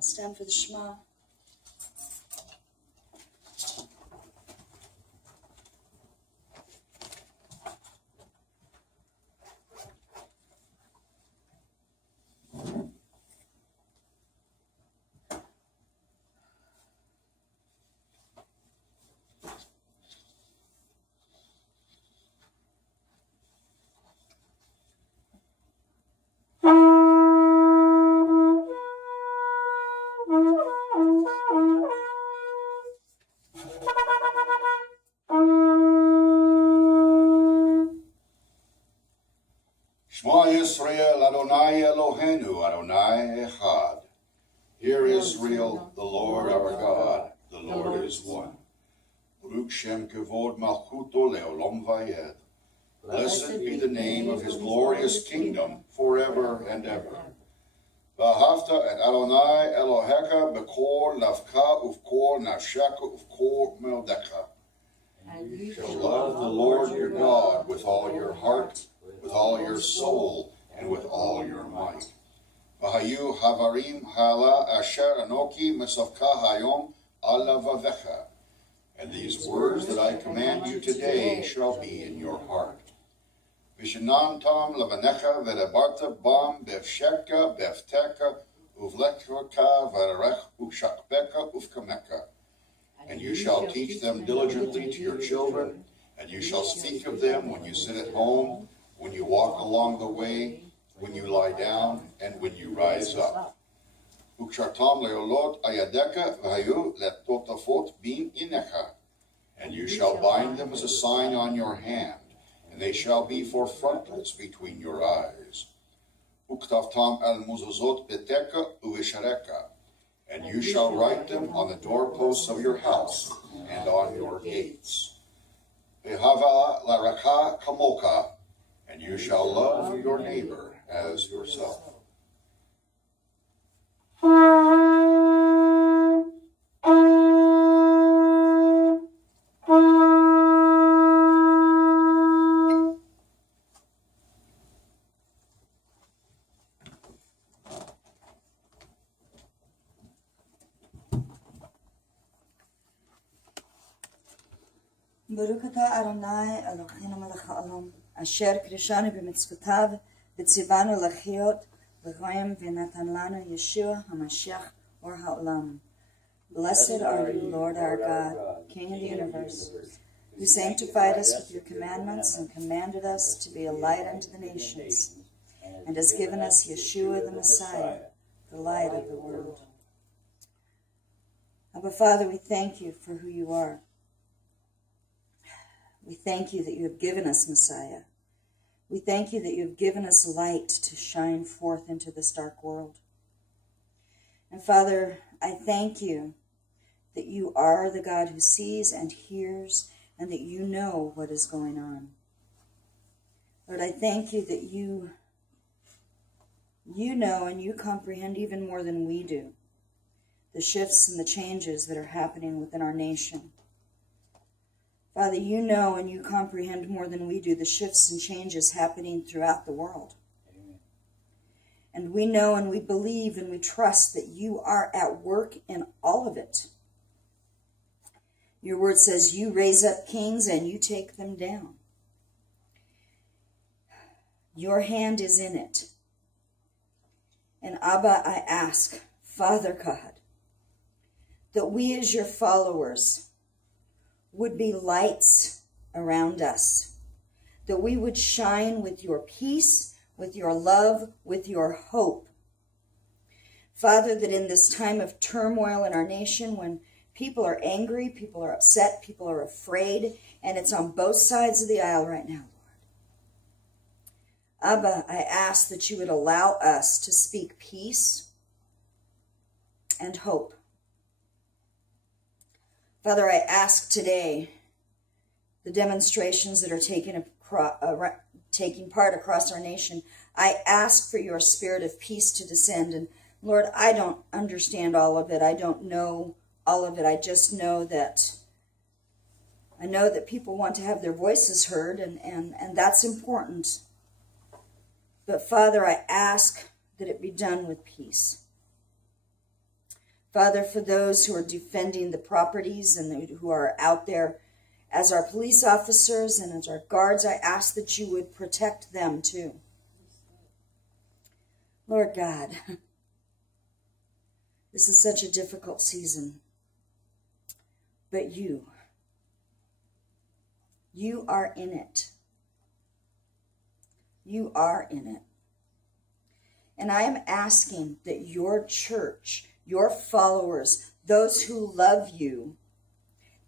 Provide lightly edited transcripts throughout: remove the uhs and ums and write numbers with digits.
Stand for the Shema. Shema Yisrael, Adonai Eloheinu, Adonai Echad. Hear Israel, the Lord our God, the Lord is one. Baruch Shem Kevod Malchuto Leolam Vayed. Blessed be the name of his glorious kingdom, forever and ever. V'ahavta et Adonai Elohecha b'kol nafka uvkol nafsheka uvkol meodecha. And you shall love the Lord your God with all your heart, with all your soul, and with all your might. V'hayu havarim hala asher anoki mesavka hayom ala vavecha. And these words that I command you today shall be in your heart. Vishanan tam levanecha v'debarta bam bevsheka bevteka uvletvaka v'arech ushakbeka uvkameka. And you shall teach them diligently to your children, and you shall speak of them when you sit at home, when you walk along the way, when you lie down, and when you rise up. Ukshartam leolot ayadeka v'hayu letotafot bin inecha. And you shall bind them as a sign on your hand, and they shall be for frontlets between your eyes. Uktavtam al muzazot beteka uvishareka. And you shall write them on the doorposts of your house and on your gates. V'hava laracha kamoka. And you shall love your neighbor as yourself. Baruch atah Adonai Eloheinu melech ha'olam, asher krishanu b'mitzvotav, v'tzivanu l'chiyot l'chaim, v'natan lanu Yeshua HaMashiach or ha'olam. Blessed are you, Lord our God, King of the universe, who sanctified us with your commandments and commanded us to be a light unto the nations, and has given us Yeshua the Messiah, the light of the world. Abba Father, we thank you for who you are. We thank you that you have given us Messiah. We thank you that you have given us light to shine forth into this dark world. And Father, I thank you that you are the God who sees and hears, and that you know what is going on. Lord, I thank you that you know and you comprehend even more than we do the shifts and the changes that are happening within our nation. Father, you know and you comprehend more than we do the shifts and changes happening throughout the world. Amen. And we know and we believe and we trust that you are at work in all of it. Your word says you raise up kings and you take them down. Your hand is in it. And Abba, I ask, Father God, that we as your followers would be lights around us, that we would shine with your peace, with your love, with your hope. Father, that in this time of turmoil in our nation, when people are angry, people are upset, people are afraid, and it's on both sides of the aisle right now, Lord. Abba, I ask that you would allow us to speak peace and hope. Father, I ask today the demonstrations that are taking part across our nation, I ask for your spirit of peace to descend. And Lord, I don't understand all of it. I don't know all of it. I just know that people want to have their voices heard, and that's important. But Father, I ask that it be done with peace. Father, for those who are defending the properties and who are out there as our police officers and as our guards, I ask that you would protect them too. Lord God, this is such a difficult season, but you are in it. You are in it. And I am asking that your church, your followers, those who love you,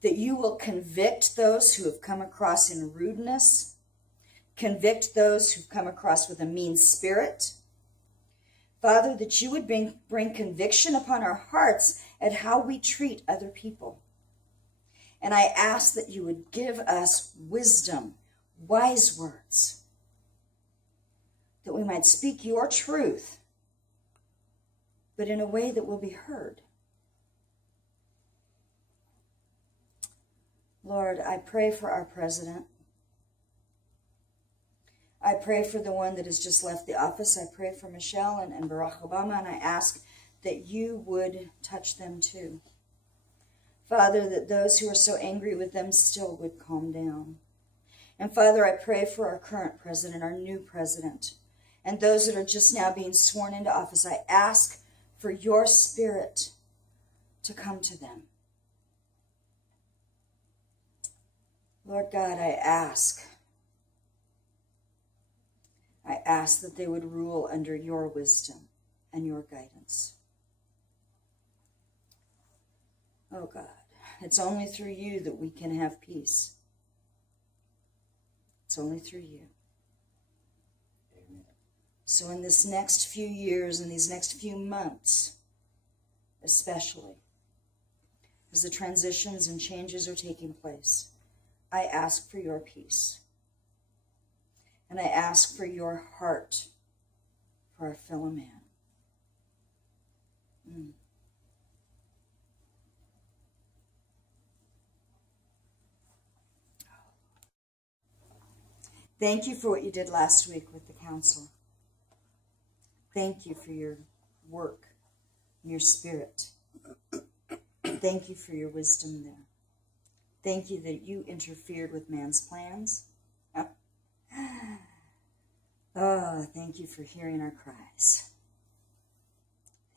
that you will convict those who have come across in rudeness, convict those who've come across with a mean spirit. Father, that you would bring conviction upon our hearts at how we treat other people. And I ask that you would give us wisdom, wise words, that we might speak your truth, but in a way that will be heard. Lord, I pray for our president. I pray for the one that has just left the office. I pray for Michelle and Barack Obama, and I ask that you would touch them too. Father, that those who are so angry with them still would calm down. And Father, I pray for our current president, our new president, and those that are just now being sworn into office. I ask for your spirit to come to them. Lord God, I ask that they would rule under your wisdom and your guidance. Oh God, it's only through you that we can have peace. It's only through you. Amen. So in this next few years, in these next few months, especially, as the transitions and changes are taking place, I ask for your peace. And I ask for your heart for our fellow man. Thank you for what you did last week with the council. Thank you for your work and your spirit. Thank you for your wisdom there. Thank you that you interfered with man's plans. Oh, thank you for hearing our cries.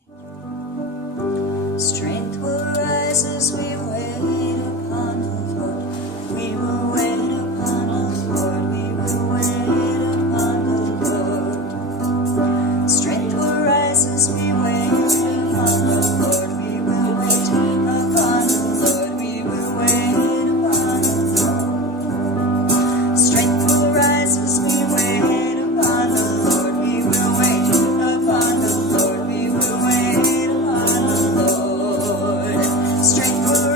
Thank you. Strength will rise as we wait upon the Lord. We will wait upon the Lord. We will wait upon the Lord. Strength will rise as we wait upon the Lord. We will wait upon the Lord. We will wait upon the Lord. Strength will rise as we wait upon the Lord. We will wait upon the Lord. We will wait upon the Lord. Strength will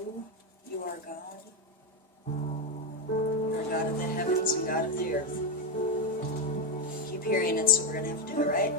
You are God. You are God of the heavens and God of the earth. Keep hearing it, so we're going to have to do it, right?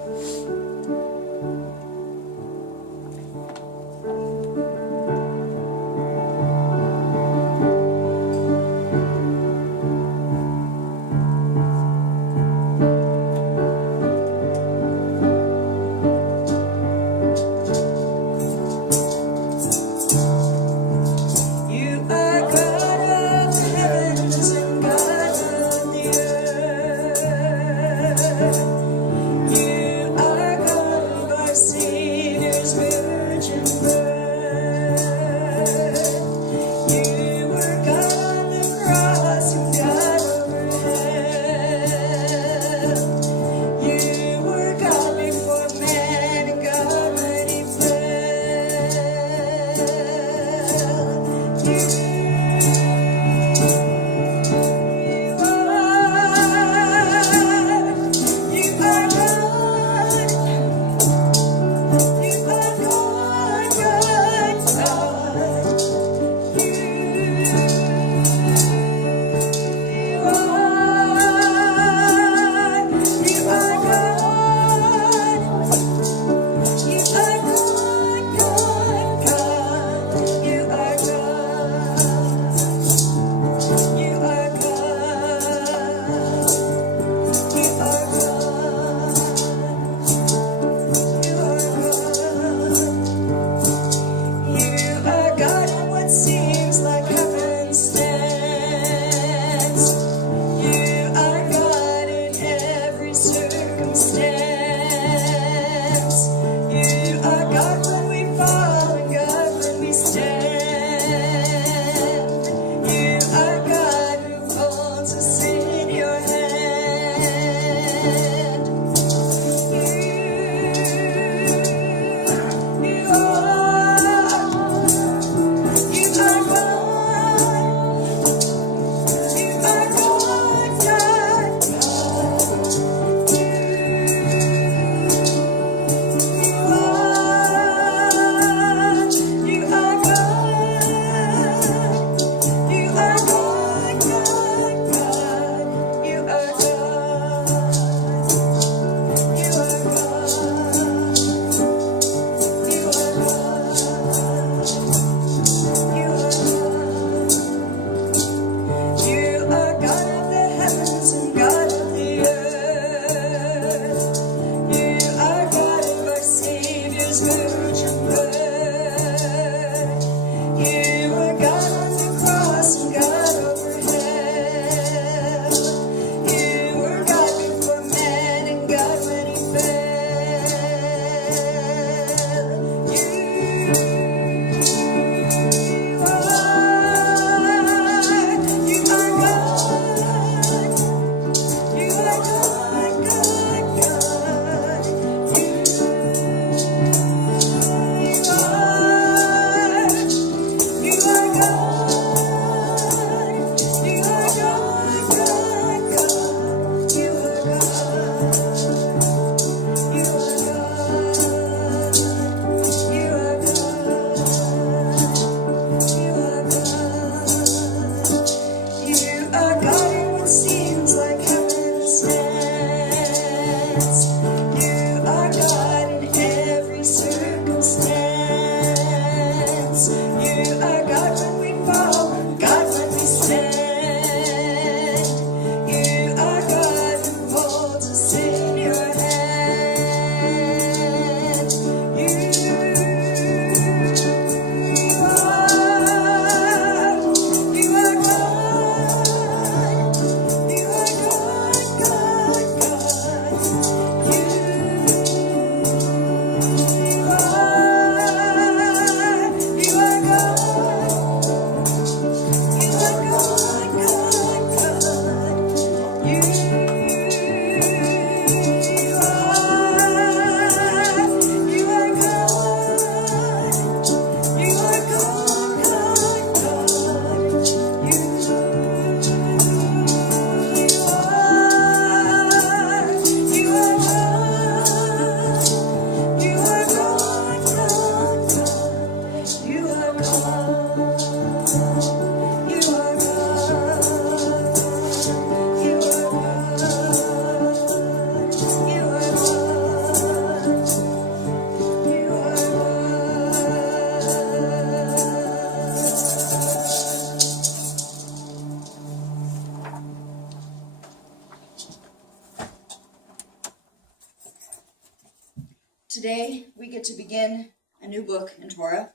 get to begin a new book in Torah.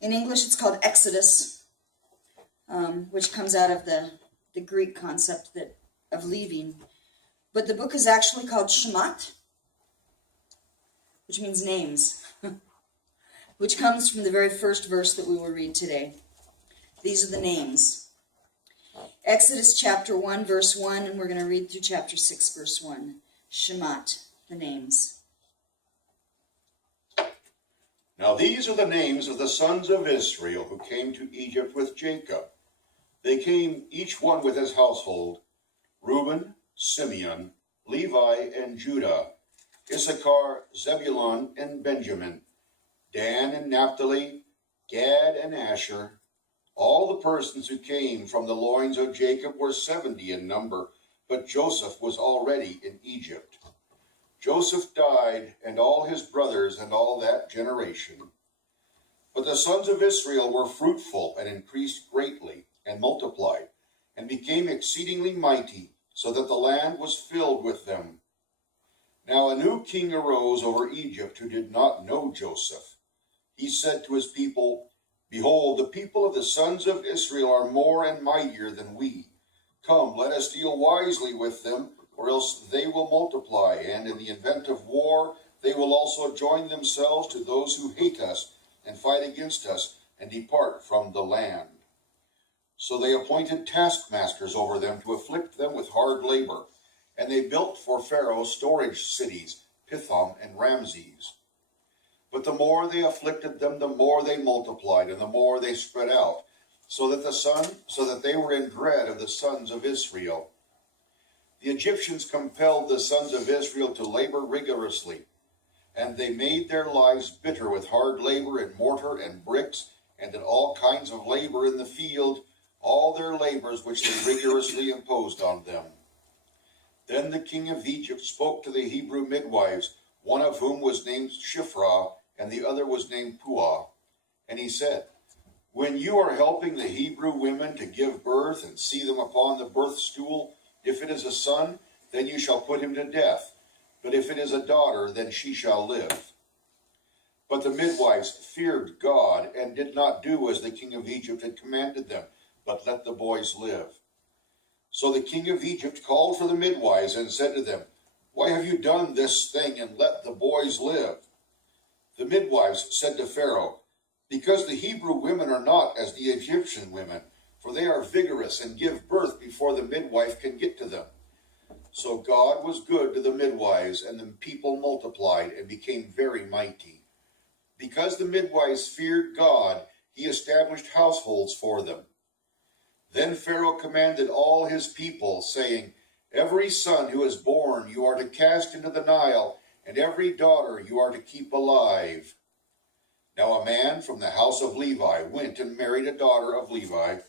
In English, it's called Exodus, which comes out of the Greek concept of leaving. But the book is actually called Shemot, which means names, which comes from the very first verse that we will read today. These are the names. Exodus chapter 1, verse 1, and we're going to read through chapter 6, verse 1. Shemot, the names. Now these are the names of the sons of Israel who came to Egypt with Jacob. They came each one with his household: Reuben, Simeon, Levi, and Judah, Issachar, Zebulun, and Benjamin, Dan and Naphtali, Gad and Asher. All the persons who came from the loins of Jacob were 70 in number, but Joseph was already in Egypt. Joseph died, and all his brothers and all that generation. But the sons of Israel were fruitful and increased greatly, and multiplied, and became exceedingly mighty, so that the land was filled with them. Now a new king arose over Egypt who did not know Joseph. He said to his people, Behold, the people of the sons of Israel are more and mightier than we. Come, let us deal wisely with them, or else they will multiply, and in the event of war they will also join themselves to those who hate us and fight against us and depart from the land. So they appointed taskmasters over them to afflict them with hard labor, and they built for Pharaoh storage cities, Pithom and Ramses. But the more they afflicted them, the more they multiplied, and the more they spread out, so that they were in dread of the sons of Israel. The Egyptians compelled the sons of Israel to labor rigorously, and they made their lives bitter with hard labor in mortar and bricks, and in all kinds of labor in the field, all their labors which they rigorously imposed on them. Then the king of Egypt spoke to the Hebrew midwives, one of whom was named Shiphrah, and the other was named Puah. And he said, When you are helping the Hebrew women to give birth and see them upon the birth stool, if it is a son, then you shall put him to death. But if it is a daughter, then she shall live. But the midwives feared God and did not do as the king of Egypt had commanded them, but let the boys live. So the king of Egypt called for the midwives and said to them, Why have you done this thing and let the boys live? The midwives said to Pharaoh, Because the Hebrew women are not as the Egyptian women, for they are vigorous and give birth before the midwife can get to them. So God was good to the midwives, and the people multiplied and became very mighty. Because the midwives feared God, he established households for them. Then Pharaoh commanded all his people, saying, Every son who is born you are to cast into the Nile, and every daughter you are to keep alive. Now a man from the house of Levi went and married a daughter of Levi.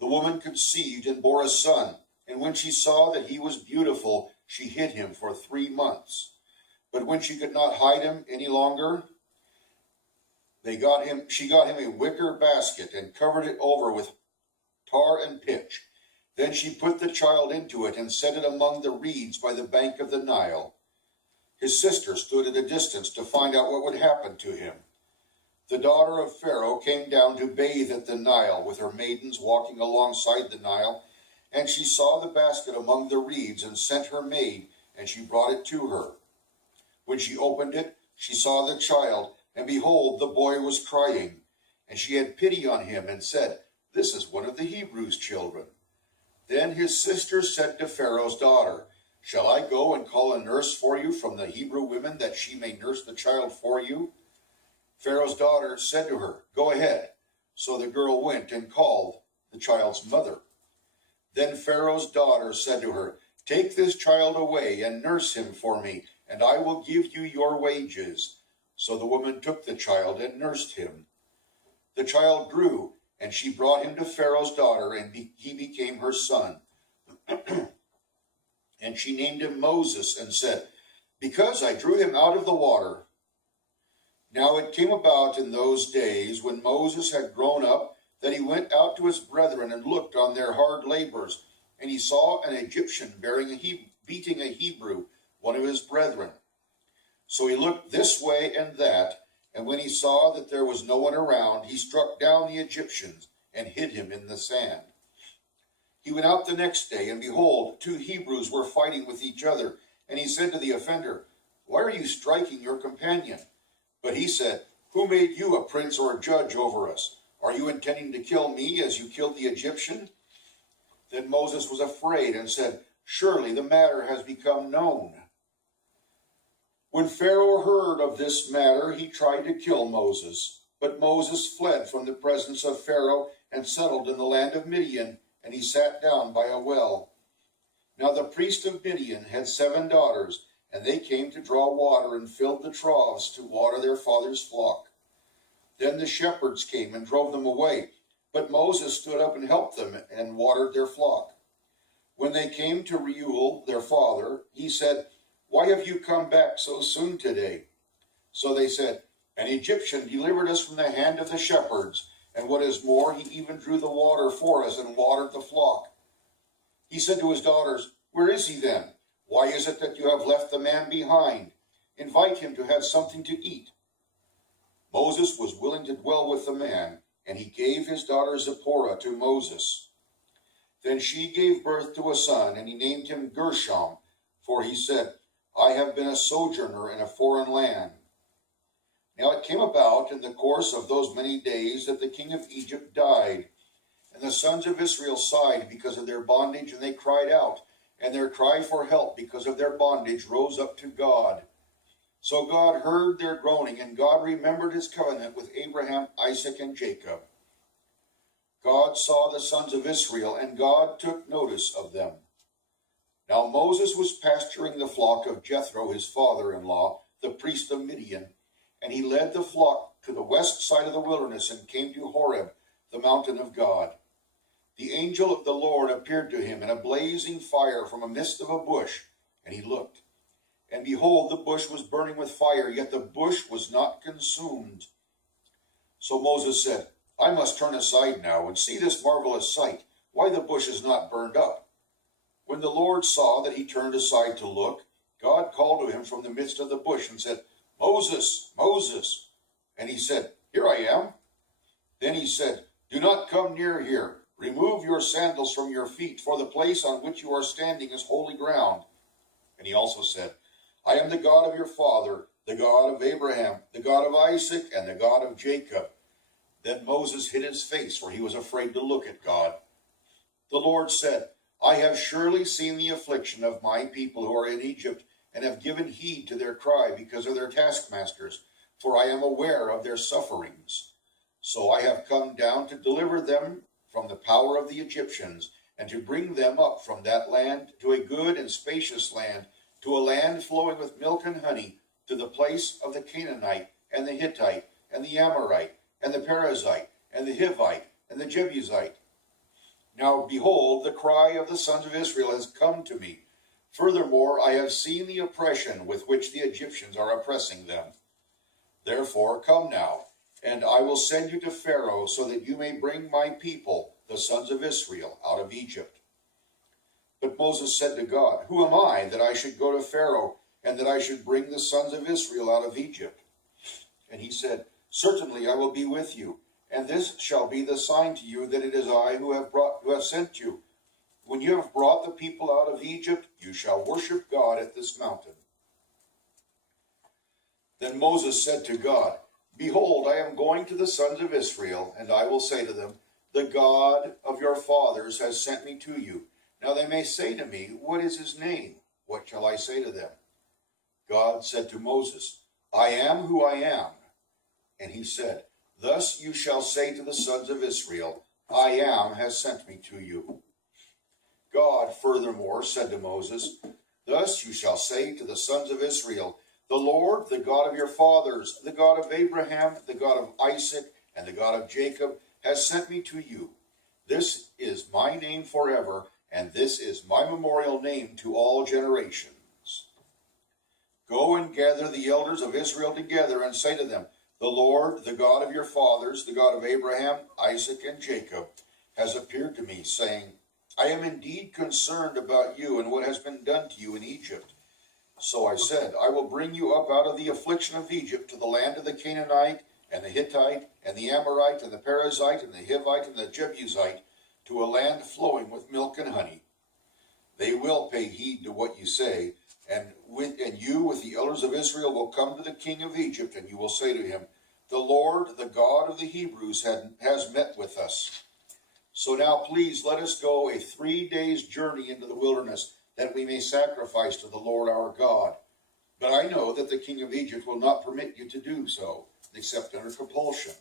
The woman conceived and bore a son, and when she saw that he was beautiful, she hid him for 3 months. But when she could not hide him any longer, she got him a wicker basket and covered it over with tar and pitch. Then she put the child into it and set it among the reeds by the bank of the Nile. His sister stood at a distance to find out what would happen to him. The daughter of Pharaoh came down to bathe at the Nile with her maidens walking alongside the Nile, and she saw the basket among the reeds and sent her maid, and she brought it to her. When she opened it, she saw the child, and behold, the boy was crying. And she had pity on him and said, This is one of the Hebrews' children. Then his sister said to Pharaoh's daughter, Shall I go and call a nurse for you from the Hebrew women, that she may nurse the child for you? Pharaoh's daughter said to her, Go ahead. So the girl went and called the child's mother. Then Pharaoh's daughter said to her, Take this child away and nurse him for me, and I will give you your wages. So the woman took the child and nursed him. The child grew, and she brought him to Pharaoh's daughter, and he became her son. And she named him Moses, and said, Because I drew him out of the water. Now it came about in those days, when Moses had grown up, that he went out to his brethren and looked on their hard labors, and he saw an Egyptian beating a Hebrew, one of his brethren. So he looked this way and that, and when he saw that there was no one around, he struck down the Egyptians and hid him in the sand. He went out the next day, and behold, 2 Hebrews were fighting with each other. And he said to the offender, "Why are you striking your companion?" But he said, "Who made you a prince or a judge over us? Are you intending to kill me as you killed the Egyptian?" Then Moses was afraid and said, "Surely the matter has become known." When Pharaoh heard of this matter, he tried to kill Moses. But Moses fled from the presence of Pharaoh and settled in the land of Midian, and he sat down by a well. Now the priest of Midian had 7 daughters, and they came to draw water and filled the troughs to water their father's flock. Then the shepherds came and drove them away, but Moses stood up and helped them and watered their flock. When they came to Reuel, their father, he said, "Why have you come back so soon today?" So they said, "An Egyptian delivered us from the hand of the shepherds, and what is more, he even drew the water for us and watered the flock." He said to his daughters, "Where is he then? Why is it that you have left the man behind? Invite him to have something to eat." Moses was willing to dwell with the man, and he gave his daughter Zipporah to Moses. Then she gave birth to a son, and he named him Gershom, for he said, "I have been a sojourner in a foreign land." Now it came about in the course of those many days that the king of Egypt died, and the sons of Israel sighed because of their bondage, and they cried out, and their cry for help because of their bondage rose up to God. So God heard their groaning, and God remembered his covenant with Abraham, Isaac, and Jacob. God saw the sons of Israel, and God took notice of them. Now Moses was pasturing the flock of Jethro, his father-in-law, the priest of Midian, and he led the flock to the west side of the wilderness and came to Horeb, the mountain of God. The angel of the Lord appeared to him in a blazing fire from a midst of a bush, and he looked. And behold, the bush was burning with fire, yet the bush was not consumed. So Moses said, "I must turn aside now and see this marvelous sight, why the bush is not burned up." When the Lord saw that he turned aside to look, God called to him from the midst of the bush and said, "Moses, Moses." And he said, "Here I am." Then he said, "Do not come near here. Remove your sandals from your feet, for the place on which you are standing is holy ground." And he also said, "I am the God of your father, the God of Abraham, the God of Isaac, and the God of Jacob." Then Moses hid his face, for he was afraid to look at God. The Lord said, "I have surely seen the affliction of my people who are in Egypt, and have given heed to their cry because of their taskmasters, for I am aware of their sufferings. So I have come down to deliver them from the power of the Egyptians, and to bring them up from that land to a good and spacious land, to a land flowing with milk and honey, to the place of the Canaanite, and the Hittite, and the Amorite, and the Perizzite, and the Hivite, and the Jebusite. Now behold, the cry of the sons of Israel has come to me. Furthermore, I have seen the oppression with which the Egyptians are oppressing them. Therefore, come now, and I will send you to Pharaoh, so that you may bring my people, the sons of Israel, out of Egypt." But Moses said to God, "Who am I that I should go to Pharaoh, and that I should bring the sons of Israel out of Egypt?" And he said, "Certainly I will be with you, and this shall be the sign to you that it is I who have sent you. When you have brought the people out of Egypt, you shall worship God at this mountain." Then Moses said to God, "Behold, I am going to the sons of Israel, and I will say to them, the God of your fathers has sent me to you. Now they may say to me, what is his name? What shall I say to them?" God said to Moses, "I am who I am." And he said, "Thus you shall say to the sons of Israel, I am has sent me to you." God furthermore said to Moses, "Thus you shall say to the sons of Israel, the Lord, the God of your fathers, the God of Abraham, the God of Isaac, and the God of Jacob, has sent me to you. This is my name forever, and this is my memorial name to all generations. Go and gather the elders of Israel together, and say to them, the Lord, the God of your fathers, the God of Abraham, Isaac, and Jacob, has appeared to me, saying, I am indeed concerned about you and what has been done to you in Egypt. So I said, I will bring you up out of the affliction of Egypt to the land of the Canaanite, and the Hittite, and the Amorite, and the Perizzite, and the Hivite, and the Jebusite, to a land flowing with milk and honey. They will pay heed to what you say, and you with the elders of Israel will come to the king of Egypt, and you will say to him, the Lord, the God of the Hebrews, has met with us. So now please let us go a 3 days' journey into the wilderness, that we may sacrifice to the Lord our God. But I know that the king of Egypt will not permit you to do so, except under compulsion.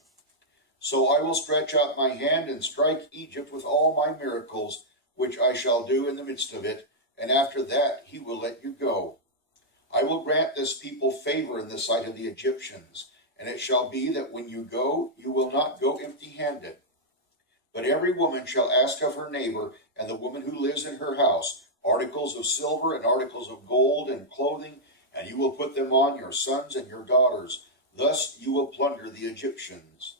So I will stretch out my hand and strike Egypt with all my miracles, which I shall do in the midst of it, and after that he will let you go. I will grant this people favor in the sight of the Egyptians, and it shall be that when you go, you will not go empty-handed. But every woman shall ask of her neighbor and the woman who lives in her house articles of silver and articles of gold and clothing, and you will put them on your sons and your daughters. Thus you will plunder the Egyptians.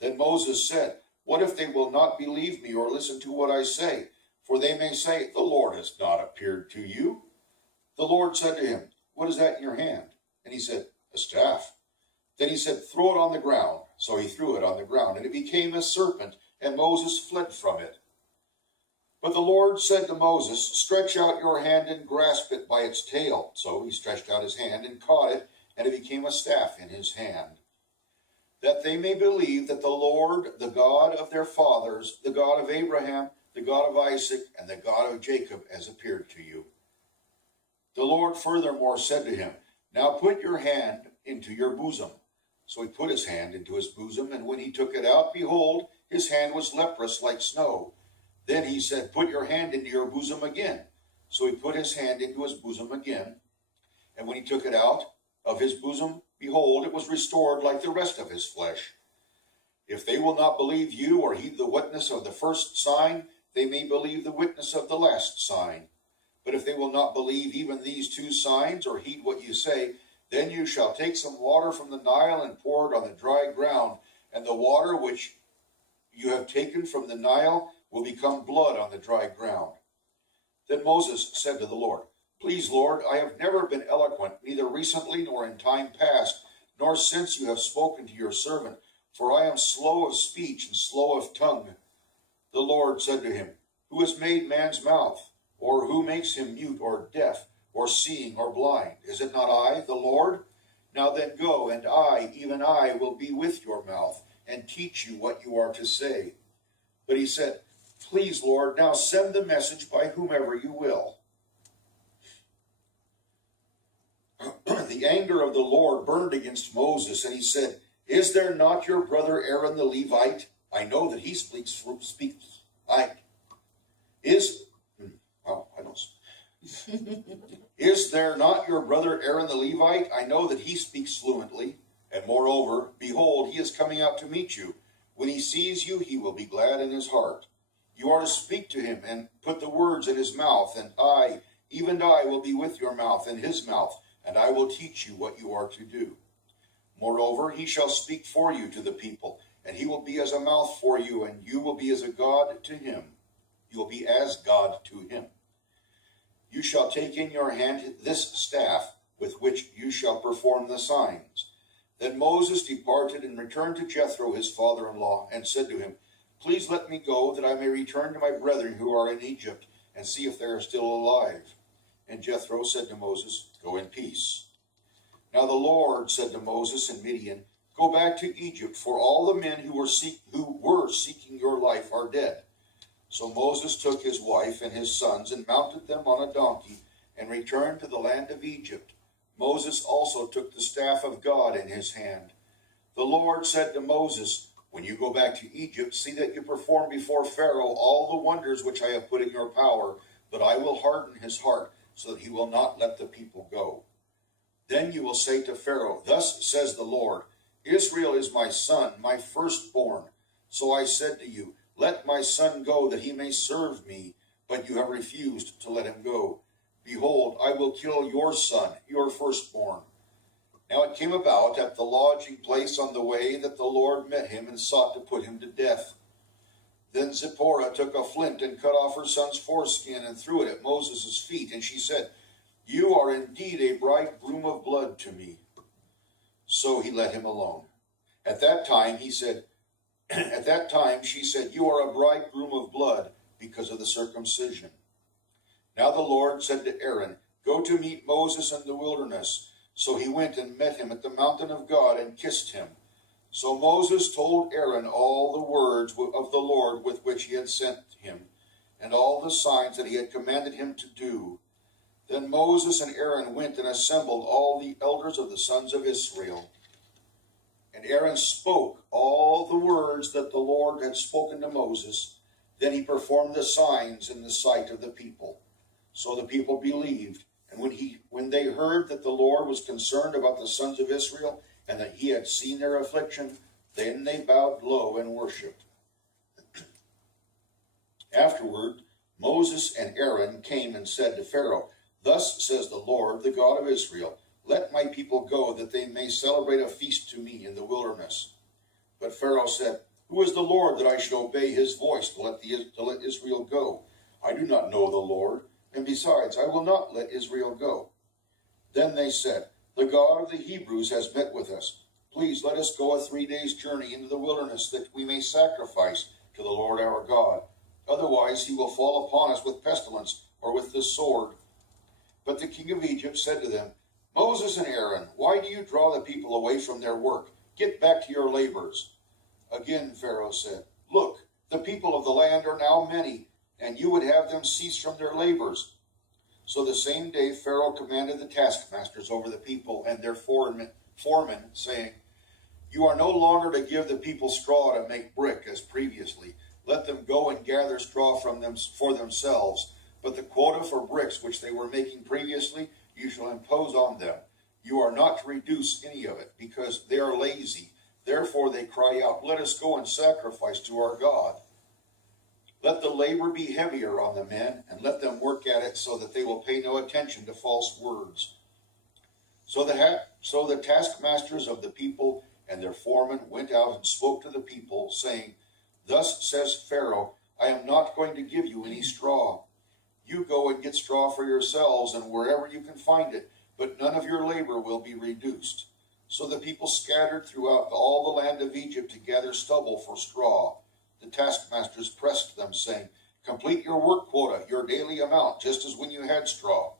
Then Moses said, what if they will not believe me or listen to what I say? For they may say, the Lord has not appeared to you. The Lord said to him, what is that in your hand? And he said, a staff. Then he said, throw it on the ground. So he threw it on the ground, and it became a serpent, and Moses fled from it. But the Lord said to Moses, stretch out your hand and grasp it by its tail. So he stretched out his hand and caught it, and it became a staff in his hand. That they may believe that the Lord, the God of their fathers, the God of Abraham, the God of Isaac, and the God of Jacob, has appeared to you. The Lord furthermore said to him, now put your hand into your bosom. So he put his hand into his bosom, and when he took it out, behold, his hand was leprous like snow. Then he said, put your hand into your bosom again. So he put his hand into his bosom again, and when he took it out of his bosom, behold, it was restored like the rest of his flesh. If they will not believe you or heed the witness of the first sign, they may believe the witness of the last sign. But if they will not believe even these 2 signs or heed what you say, then you shall take some water from the Nile and pour it on the dry ground, and the water which you have taken from the Nile will become blood on the dry ground. Then Moses said to the Lord, please, Lord, I have never been eloquent, neither recently nor in time past, nor since you have spoken to your servant, for I am slow of speech and slow of tongue. The Lord said to him, who has made man's mouth? Or who makes him mute or deaf, or seeing or blind? Is it not I, the Lord? Now then go, and I, even I, will be with your mouth, and teach you what you are to say. But he said, please, Lord, now send the message by whomever you will. The anger of the Lord burned against Moses, and he said, is there not your brother Aaron the Levite? I know that he speaks like. Is there not your brother Aaron the Levite? I know that he speaks fluently. And moreover, behold, he is coming out to meet you. When he sees you, he will be glad in his heart. You are to speak to him and put the words in his mouth, and I, even I, will be with your mouth and his mouth, and I will teach you what you are to do. Moreover, he shall speak for you to the people, and he will be as a mouth for you, and you will be as a God to him. You will be as God to him. You shall take in your hand this staff, with which you shall perform the signs. Then Moses departed and returned to Jethro, his father-in-law, and said to him, please let me go, that I may return to my brethren who are in Egypt, and see if they are still alive. And Jethro said to Moses, go in peace. Now the Lord said to Moses and Midian, go back to Egypt, for all the men who were seeking your life are dead. So Moses took his wife and his sons and mounted them on a donkey and returned to the land of Egypt. Moses also took the staff of God in his hand. The Lord said to Moses, when you go back to Egypt, see that you perform before Pharaoh all the wonders which I have put in your power, but I will harden his heart so that he will not let the people go. Then you will say to Pharaoh, thus says the Lord, Israel is my son, my firstborn. So I said to you, let my son go, that he may serve me, but you have refused to let him go. Behold, I will kill your son, your firstborn. Now it came about at the lodging place on the way that the Lord met him and sought to put him to death. Then Zipporah took a flint and cut off her son's foreskin and threw it at Moses' feet, and she said, You are indeed a bridegroom of blood to me. So he let him alone. At that time she said, You are a bridegroom of blood because of the circumcision. Now the Lord said to Aaron, Go to meet Moses in the wilderness. So he went and met him at the mountain of God and kissed him. So Moses told Aaron all the words of the Lord with which he had sent him, and all the signs that he had commanded him to do. Then Moses and Aaron went and assembled all the elders of the sons of Israel. And Aaron spoke all the words that the Lord had spoken to Moses. Then he performed the signs in the sight of the people. So the people believed. And when they heard that the Lord was concerned about the sons of Israel, and that he had seen their affliction, then they bowed low and worshipped. Afterward, Moses and Aaron came and said to Pharaoh, Thus says the Lord, the God of Israel, Let my people go, that they may celebrate a feast to me in the wilderness. But Pharaoh said, Who is the Lord that I should obey his voice to let Israel go? I do not know the Lord, and besides, I will not let Israel go. Then they said, The God of the Hebrews has met with us. Please let us go a 3 days' journey into the wilderness, that we may sacrifice to the Lord our God. Otherwise he will fall upon us with pestilence or with the sword. But the king of Egypt said to them, Moses and Aaron, why do you draw the people away from their work? Get back to your labors. Again Pharaoh said, Look, the people of the land are now many, and you would have them cease from their labors. So the same day Pharaoh commanded the taskmasters over the people and their foremen, saying, You are no longer to give the people straw to make brick as previously. Let them go and gather straw for themselves. But the quota for bricks which they were making previously, you shall impose on them. You are not to reduce any of it, because they are lazy. Therefore they cry out, Let us go and sacrifice to our God. Let the labor be heavier on the men, and let them work at it so that they will pay no attention to false words. So the taskmasters of the people and their foremen went out and spoke to the people, saying, Thus says Pharaoh, I am not going to give you any straw. You go and get straw for yourselves, and wherever you can find it, but none of your labor will be reduced. So the people scattered throughout all the land of Egypt to gather stubble for straw. The taskmasters pressed them, saying, Complete your work quota, your daily amount, just as when you had straw.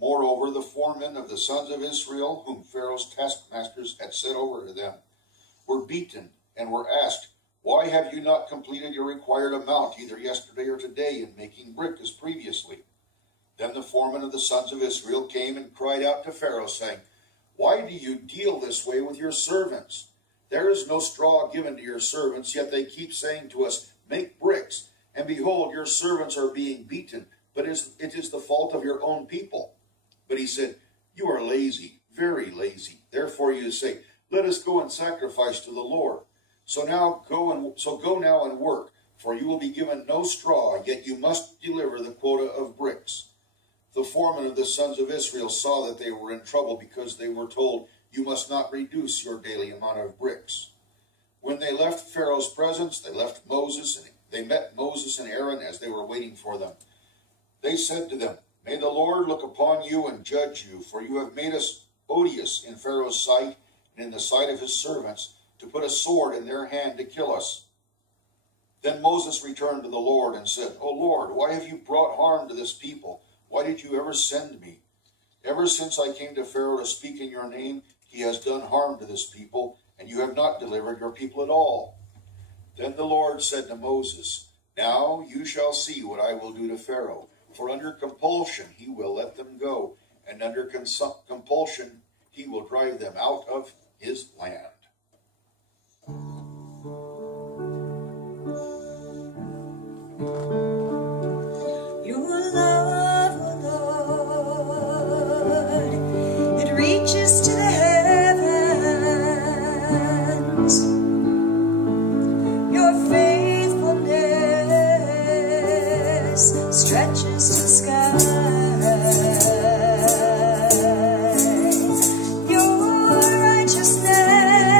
Moreover, the foremen of the sons of Israel, whom Pharaoh's taskmasters had set over to them, were beaten and were asked, Why have you not completed your required amount, either yesterday or today, in making brick as previously? Then the foremen of the sons of Israel came and cried out to Pharaoh, saying, Why do you deal this way with your servants? There is no straw given to your servants, yet they keep saying to us, Make bricks. And behold, your servants are being beaten, but it is the fault of your own people. But he said, You are lazy, very lazy. Therefore you say, Let us go and sacrifice to the Lord. So go now and work, for you will be given no straw, yet you must deliver the quota of bricks. The foremen of the sons of Israel saw that they were in trouble, because they were told, You must not reduce your daily amount of bricks. When they left Pharaoh's presence, they met Moses and Aaron as they were waiting for them. They said to them, May the Lord look upon you and judge you, for you have made us odious in Pharaoh's sight and in the sight of his servants, to put a sword in their hand to kill us. Then Moses returned to the Lord and said, O Lord, why have you brought harm to this people? Why did you ever send me? Ever since I came to Pharaoh to speak in your name, he has done harm to this people, and you have not delivered your people at all. Then the Lord said to Moses, Now you shall see what I will do to Pharaoh, for under compulsion he will let them go, and under compulsion he will drive them out of his land. Your love, Lord, it reaches to the heavens. Your faithfulness stretches to the sky. Your righteousness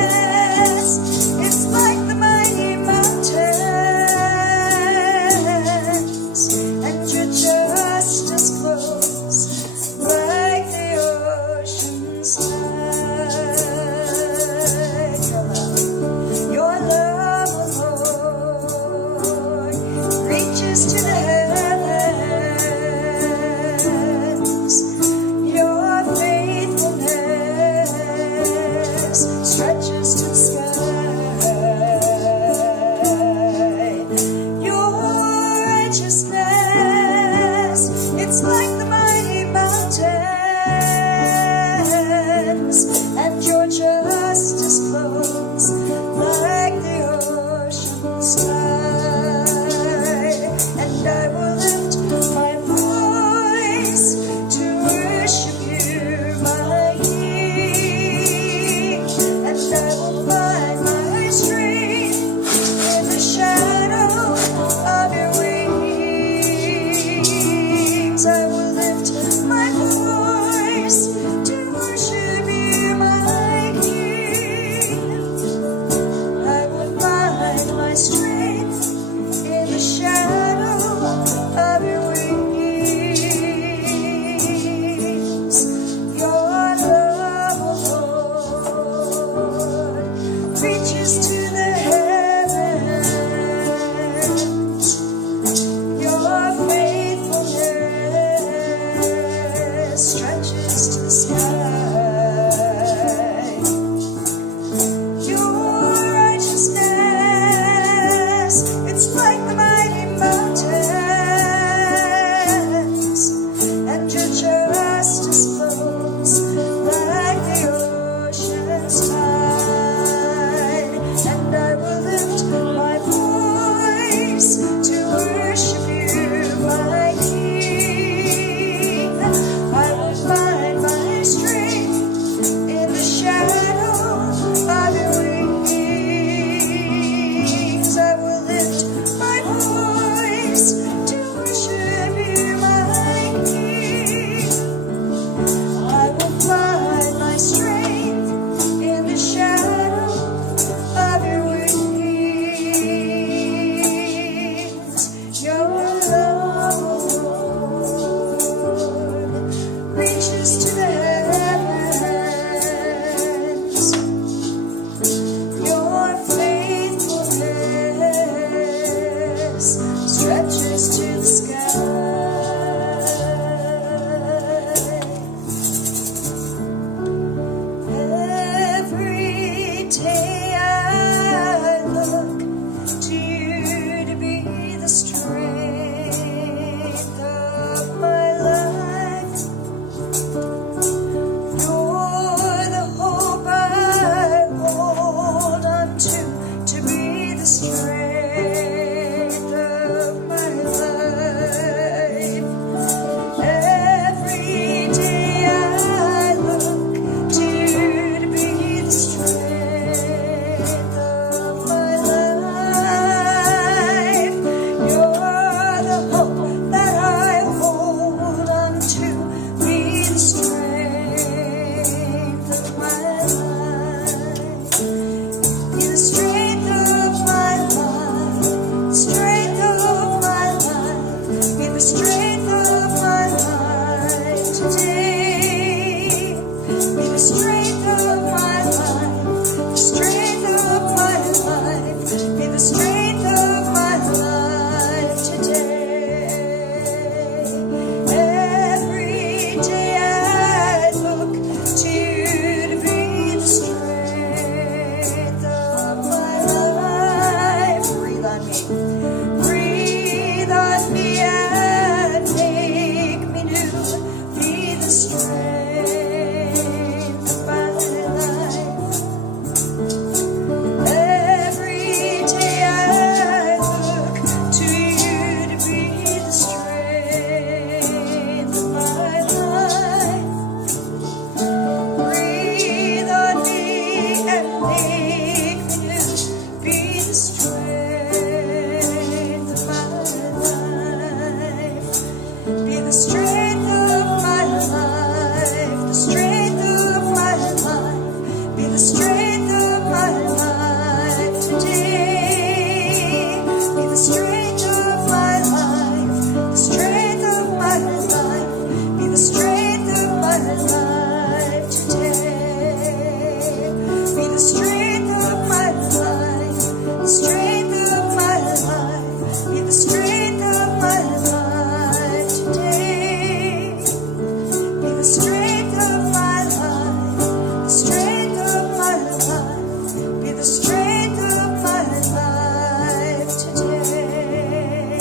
the strength of my life today.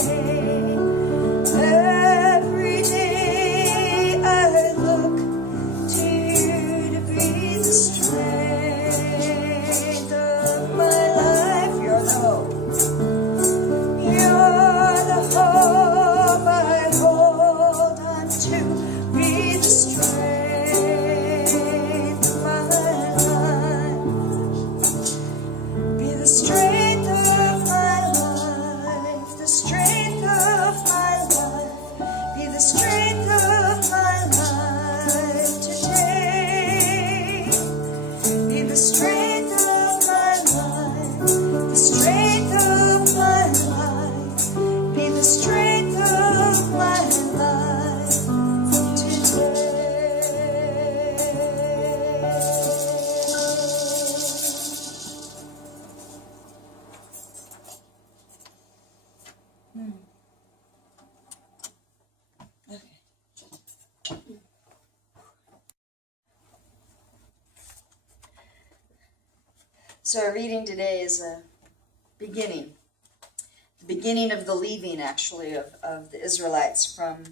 Every day I look to you to be the strength of my life. You're the hope. You're the hope I hold on to. Be the strength of my life. Be the strength of my life. The strength of my life. Be the strength of my life today. Be the strength of my life. The strength of my life. Be the strength of my life today. So our reading today is a beginning. The beginning of the leaving, actually, of the Israelites from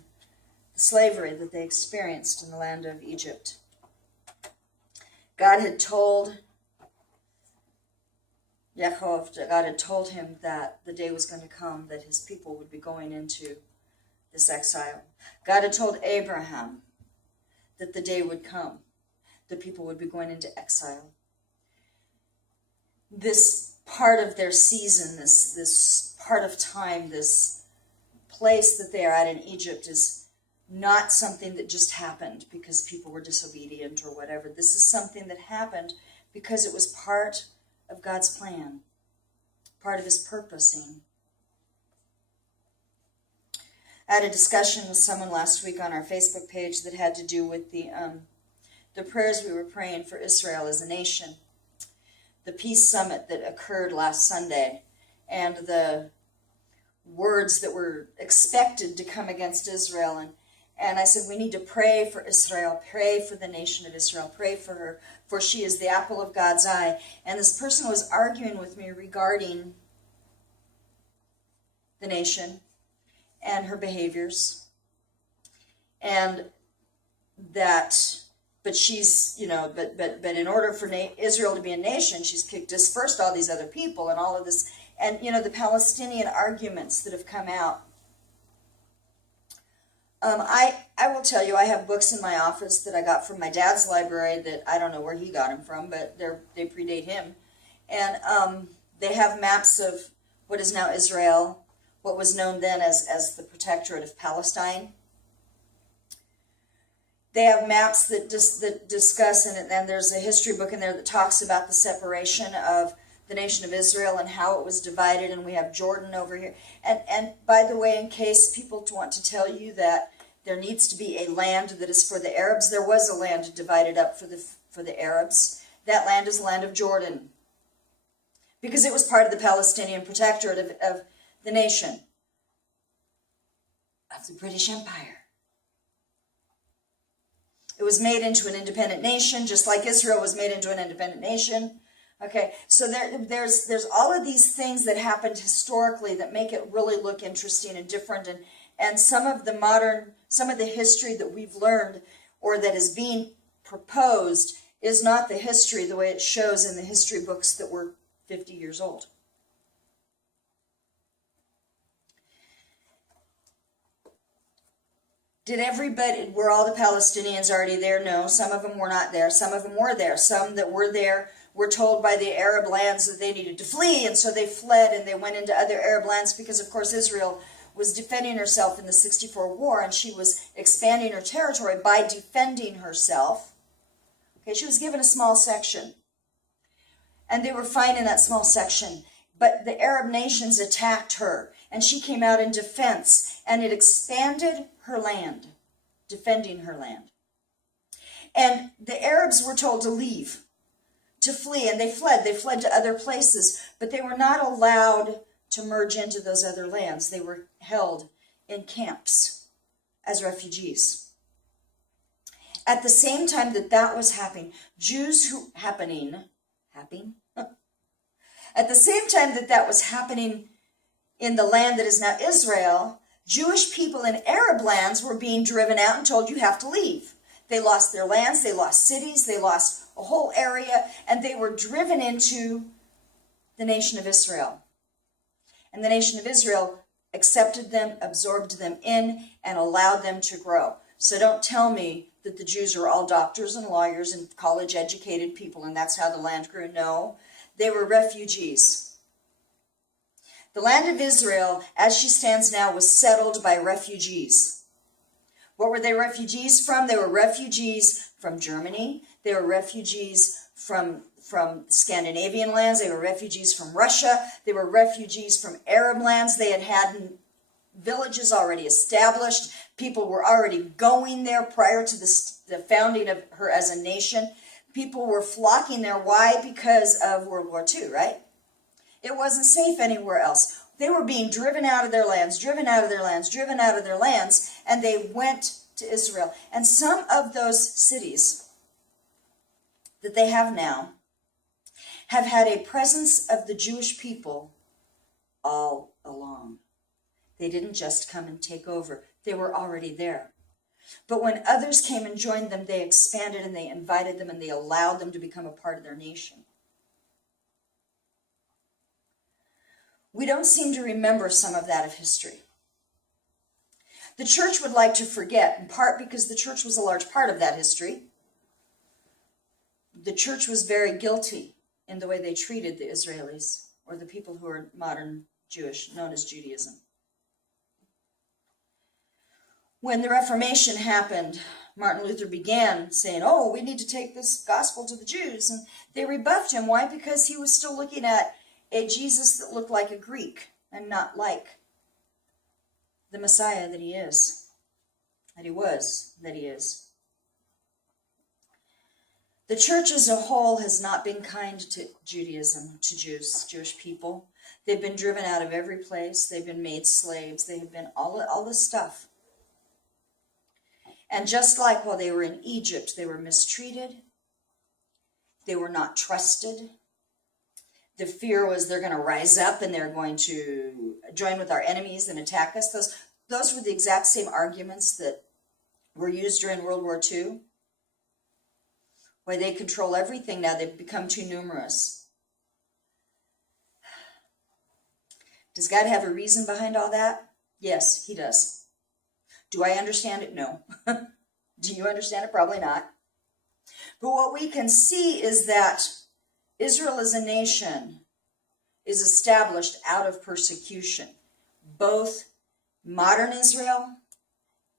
the slavery that they experienced in the land of Egypt. God had told him that the day was going to come that his people would be going into this exile. God had told Abraham that the day would come, the people would be going into exile. This part of their season, this part of time, this place that they are at in Egypt is not something that just happened because people were disobedient or whatever. This is something that happened because it was part of God's plan, part of his purposing. I had a discussion with someone last week on our Facebook page that had to do with the prayers we were praying for Israel as a nation. The peace summit that occurred last Sunday, and the words that were expected to come against Israel. And I said, we need to pray for Israel, pray for the nation of Israel, pray for her, for she is the apple of God's eye. And this person was arguing with me regarding the nation and her behaviors. And that... But she's, but in order for Israel to be a nation, she's dispersed all these other people and all of this. And, the Palestinian arguments that have come out. I will tell you, I have books in my office that I got from my dad's library that I don't know where he got them from, but they predate him. And they have maps of what is now Israel, what was known then as the Protectorate of Palestine. They have maps that discuss, and there's a history book in there that talks about the separation of the nation of Israel and how it was divided, and we have Jordan over here. And by the way, in case people want to tell you that there needs to be a land that is for the Arabs, there was a land divided up for the Arabs. That land is the land of Jordan, because it was part of the Palestinian Protectorate of the nation of the British Empire. It was made into an independent nation, just like Israel was made into an independent nation. Okay, so there's all of these things that happened historically that make it really look interesting and different. And some of the history that we've learned or that is being proposed is not the history the way it shows in the history books that were 50 years old. Were all the Palestinians already there? No, some of them were not there. Some of them were there. Some that were there were told by the Arab lands that they needed to flee, and so they fled and they went into other Arab lands because, of course, Israel was defending herself in the 64 war, and she was expanding her territory by defending herself. Okay, she was given a small section, and they were fine in that small section, but the Arab nations attacked her, and she came out in defense, and it expanded her land, defending her land. And the Arabs were told to leave, to flee, and they fled. They fled to other places, but they were not allowed to merge into those other lands. They were held in camps as refugees. At the same time that was happening, At the same time that that was happening in the land that is now Israel, Jewish people in Arab lands were being driven out and told, you have to leave. They lost their lands, they lost cities, they lost a whole area, and they were driven into the nation of Israel. And the nation of Israel accepted them, absorbed them in, and allowed them to grow. So don't tell me that the Jews are all doctors and lawyers and college-educated people, and that's how the land grew. No, they were refugees. The land of Israel, as she stands now, was settled by refugees. What were they refugees from? They were refugees from Germany. They were refugees from Scandinavian lands. They were refugees from Russia. They were refugees from Arab lands. They had villages already established. People were already going there prior to the founding of her as a nation. People were flocking there. Why? Because of World War II, right? It wasn't safe anywhere else. They were being driven out of their lands, driven out of their lands, driven out of their lands, and they went to Israel. And some of those cities that they have now have had a presence of the Jewish people all along. They didn't just come and take over. They were already there. But when others came and joined them, they expanded and they invited them and they allowed them to become a part of their nation. We don't seem to remember some of that of history. The church would like to forget, in part because the church was a large part of that history. The church was very guilty in the way they treated the Israelis, or the people who are modern Jewish, known as Judaism. When the Reformation happened, Martin Luther began saying, oh, we need to take this gospel to the Jews. And they rebuffed him. Why? Because he was still looking at a Jesus that looked like a Greek and not like the Messiah that he is, that he was, that he is. The church as a whole has not been kind to Judaism, to Jews, Jewish people. They've been driven out of every place. They've been made slaves. They have been all this stuff. And just like while they were in Egypt, they were mistreated. They were not trusted. The fear was they're going to rise up and they're going to join with our enemies and attack us. Those were the exact same arguments that were used during World War II. Why they control everything now. They've become too numerous. Does God have a reason behind all that? Yes, he does. Do I understand it? No. Do you understand it? Probably not. But what we can see is that Israel as a nation is established out of persecution, both modern Israel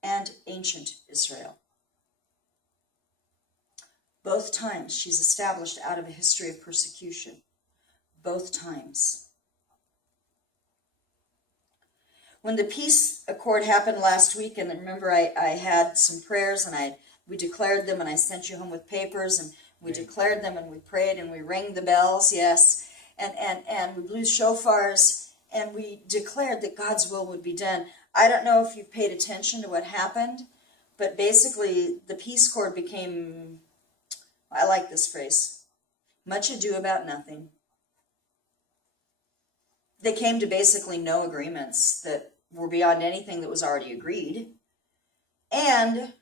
and ancient Israel. Both times she's established out of a history of persecution. Both times. When the peace accord happened last week, and remember I had some prayers and we declared them and I sent you home with papers and we declared them and we prayed and we rang the bells, yes, and we blew shofars and we declared that God's will would be done. I don't know if you paid attention to what happened, but basically the peace accord became, I like this phrase, much ado about nothing. They came to basically no agreements that were beyond anything that was already agreed. And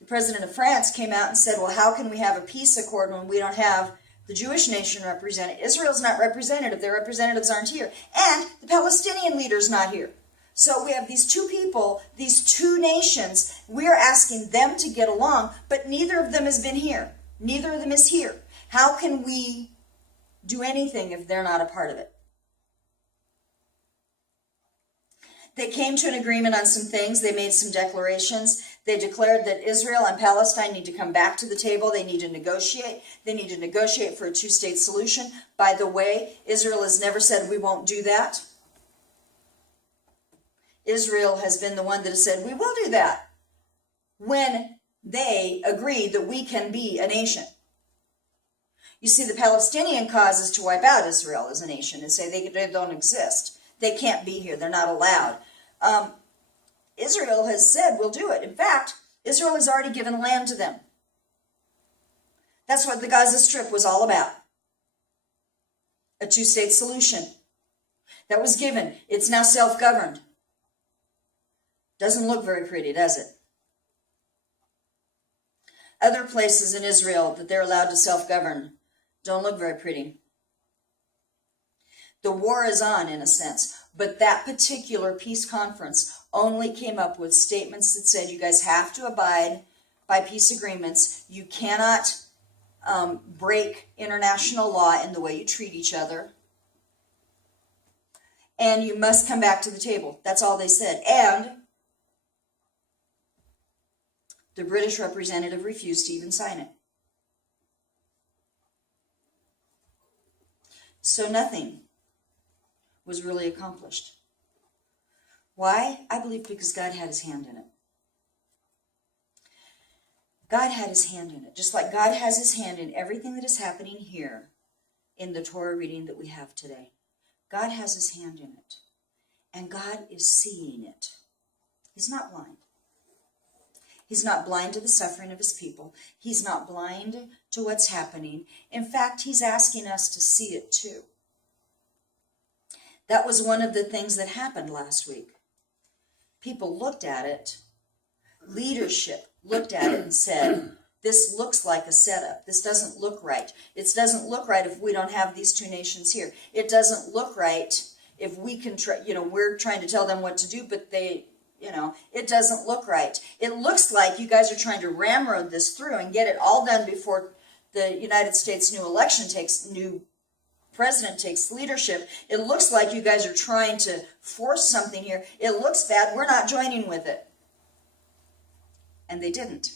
the president of France came out and said, well, how can we have a peace accord when we don't have the Jewish nation represented? Israel's not represented. Their representatives aren't here. And the Palestinian leader's not here. So we have these two people, these two nations. We're asking them to get along, but neither of them has been here. Neither of them is here. How can we do anything if they're not a part of it? They came to an agreement on some things. They made some declarations. They declared that Israel and Palestine need to come back to the table. They need to negotiate. They need to negotiate for a two-state solution. By the way, Israel has never said we won't do that. Israel has been the one that has said we will do that when they agree that we can be a nation. You see, the Palestinian cause is to wipe out Israel as a nation and say they don't exist. They can't be here. They're not allowed. Israel has said we'll do it. In fact, Israel has already given land to them. That's what the Gaza Strip was all about. a two-state solution that was given. It's now self-governed. Doesn't look very pretty, does it? Other places in Israel that they're allowed to self-govern don't look very pretty. The war is on, in a sense, but that particular peace conference only came up with statements that said you guys have to abide by peace agreements. You cannot break international law in the way you treat each other. And you must come back to the table. That's all they said. And the British representative refused to even sign it. So nothing was really accomplished. Why? I believe because God had his hand in it. God had his hand in it. Just like God has his hand in everything that is happening here in the Torah reading that we have today. God has his hand in it. And God is seeing it. He's not blind. He's not blind to the suffering of his people. He's not blind to what's happening. In fact, he's asking us to see it too. That was one of the things that happened last week. People looked at it. Leadership looked at it and said, this looks like a setup. This doesn't look right. It doesn't look right if we don't have these two nations here. It doesn't look right if we can try, we're trying to tell them what to do, but they, it doesn't look right. It looks like you guys are trying to ramrod this through and get it all done before the United States new president takes leadership. It looks like you guys are trying to force something here. It looks bad. We're not joining with it. And they didn't.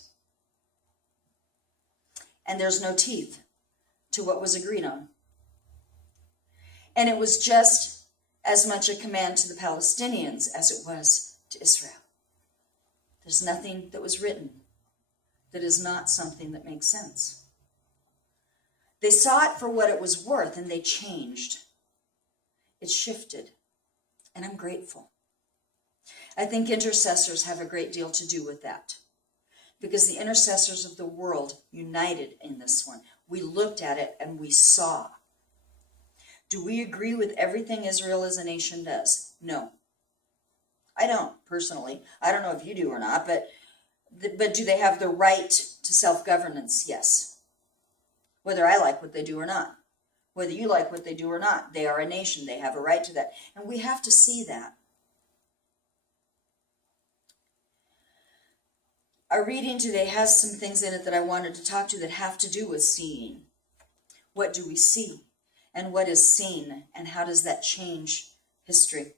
And there's no teeth to what was agreed on. And it was just as much a command to the Palestinians as it was to Israel. There's nothing that was written that is not something that makes sense. They saw it for what it was worth, and they changed. It shifted, and I'm grateful. I think intercessors have a great deal to do with that, because the intercessors of the world united in this one. We looked at it, and we saw. Do we agree with everything Israel as a nation does? No. I don't, personally. I don't know if you do or not, but do they have the right to self-governance? Yes. Whether I like what they do or not. Whether you like what they do or not. They are a nation. They have a right to that. And we have to see that. Our reading today has some things in it that I wanted to talk to that have to do with seeing. What do we see? And what is seen? And how does that change history?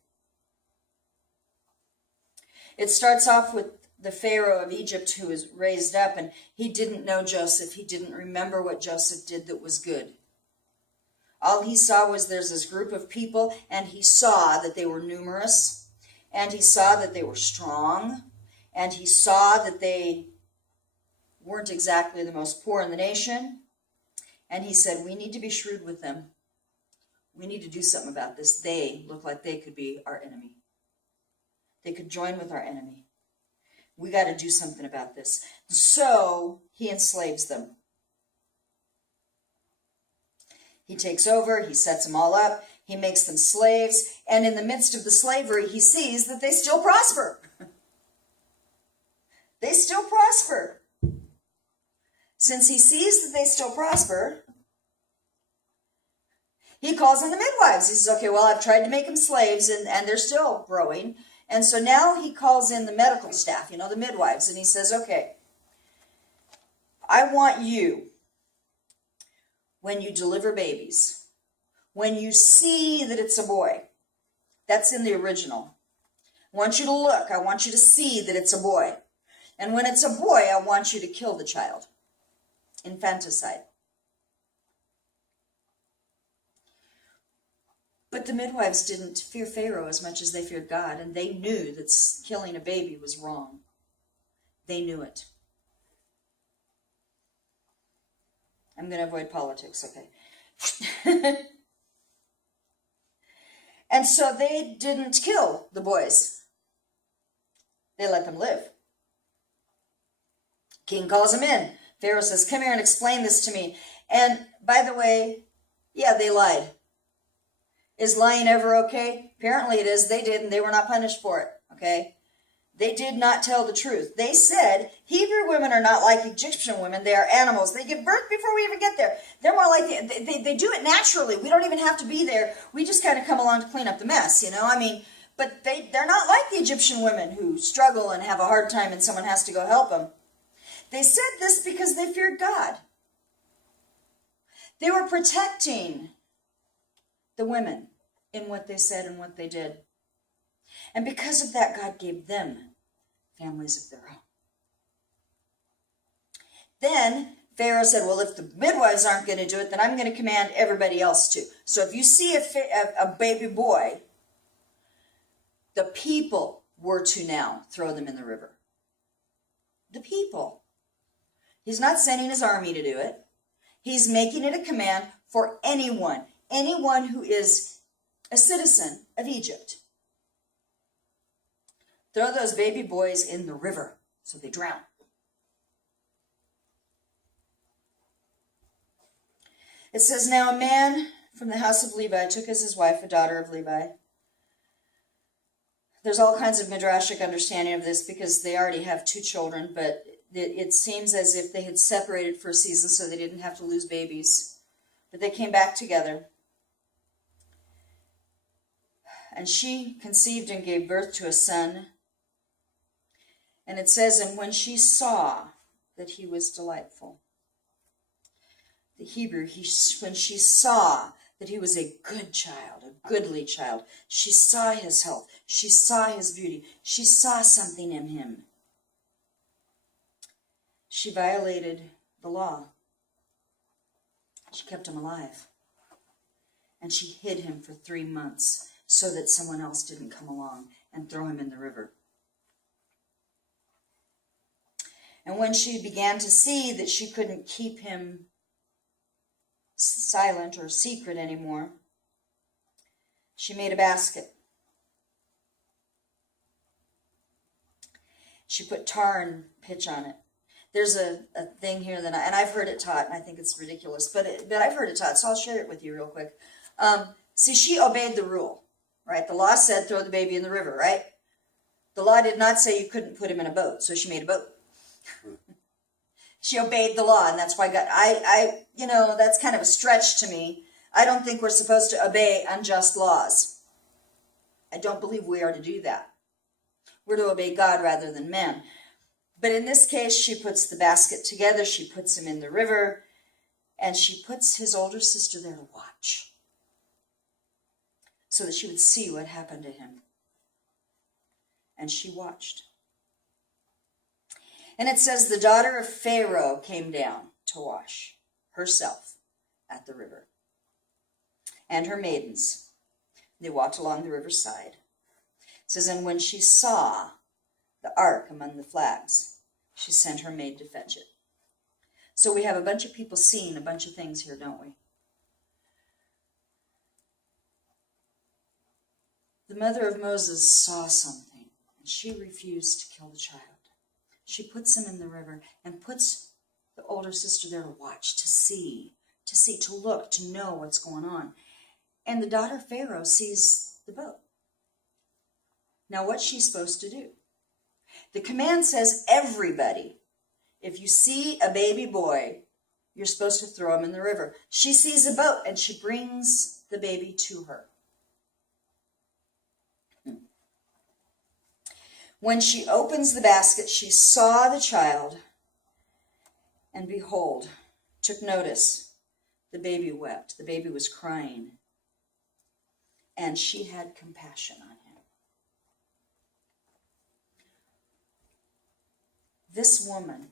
It starts off with the Pharaoh of Egypt who was raised up, and he didn't know Joseph. He didn't remember what Joseph did that was good. All he saw was there's this group of people, and he saw that they were numerous, and he saw that they were strong, and he saw that they weren't exactly the most poor in the nation. And he said, we need to be shrewd with them. We need to do something about this. They look like they could be our enemy. They could join with our enemy. We got to do something about this. So he enslaves them. He takes over. He sets them all up. He makes them slaves. And in the midst of the slavery, he sees that they still prosper. They still prosper. Since he sees that they still prosper, he calls in the midwives. He says, okay, well, I've tried to make them slaves, and they're still growing. And so now he calls in the medical staff, the midwives, and he says, okay, I want you, when you deliver babies, when you see that it's a boy, that's in the original. I want you to look. I want you to see that it's a boy. And when it's a boy, I want you to kill the child. Infanticide. But the midwives didn't fear Pharaoh as much as they feared God, and they knew that killing a baby was wrong. They knew it. I'm going to avoid politics, okay? And so they didn't kill the boys. They let them live. King calls him in. Pharaoh says, come here and explain this to me. And by the way, yeah, they lied. Is lying ever okay? Apparently it is. They did, and they were not punished for it, okay? They did not tell the truth. They said, Hebrew women are not like Egyptian women. They are animals. They give birth before we even get there. They're more like, they do it naturally. We don't even have to be there. We just kind of come along to clean up the mess, you know? I mean, but they're not like the Egyptian women who struggle and have a hard time and someone has to go help them. They said this because they feared God. They were protecting the women in what they said and what they did. And because of that, God gave them families of their own. Then Pharaoh said, well, if the midwives aren't going to do it, then I'm going to command everybody else to. So if you see a baby boy, the people were to now throw them in the river. The people. He's not sending his army to do it. He's making it a command for anyone who is a citizen of Egypt. Throw those baby boys in the river so they drown. It says, now a man from the house of Levi took as his wife a daughter of Levi. There's all kinds of midrashic understanding of this because they already have 2 children, but it seems as if they had separated for a season so they didn't have to lose babies. But they came back together. And she conceived and gave birth to a son. And it says, and when she saw that he was delightful. The Hebrew, when she saw that he was a good child, a goodly child, she saw his health, she saw his beauty, she saw something in him. She violated the law. She kept him alive. And she hid him for 3 months so that someone else didn't come along and throw him in the river. And when she began to see that she couldn't keep him silent or secret anymore, she made a basket. She put tar and pitch on it. There's a thing here that I've heard it taught, and I think it's ridiculous, but I've heard it taught, so I'll share it with you real quick. See, she obeyed the rule, right? The law said throw the baby in the river, right? The law did not say you couldn't put him in a boat, so she made a boat. She obeyed the law, and that's why God, that's kind of a stretch to me. I don't think we're supposed to obey unjust laws. I don't believe we are to do that. We're to obey God rather than men. But in this case, she puts the basket together, she puts him in the river, and she puts his older sister there to watch so that she would see what happened to him. And she watched. And it says the daughter of Pharaoh came down to wash herself at the river. And her maidens, they walked along the riverside. It says, and when she saw the ark among the flags, she sent her maid to fetch it. So we have a bunch of people seeing a bunch of things here, don't we? The mother of Moses saw something, and she refused to kill the child. She puts him in the river and puts the older sister there to watch, to see, to look, to know what's going on. And the daughter of Pharaoh sees the boat. Now, what's she supposed to do? The command says everybody, if you see a baby boy, you're supposed to throw him in the river. She sees a boat and she brings the baby to her. When she opens the basket, she saw the child, and behold, took notice, the baby wept. The baby was crying, and she had compassion on him. This woman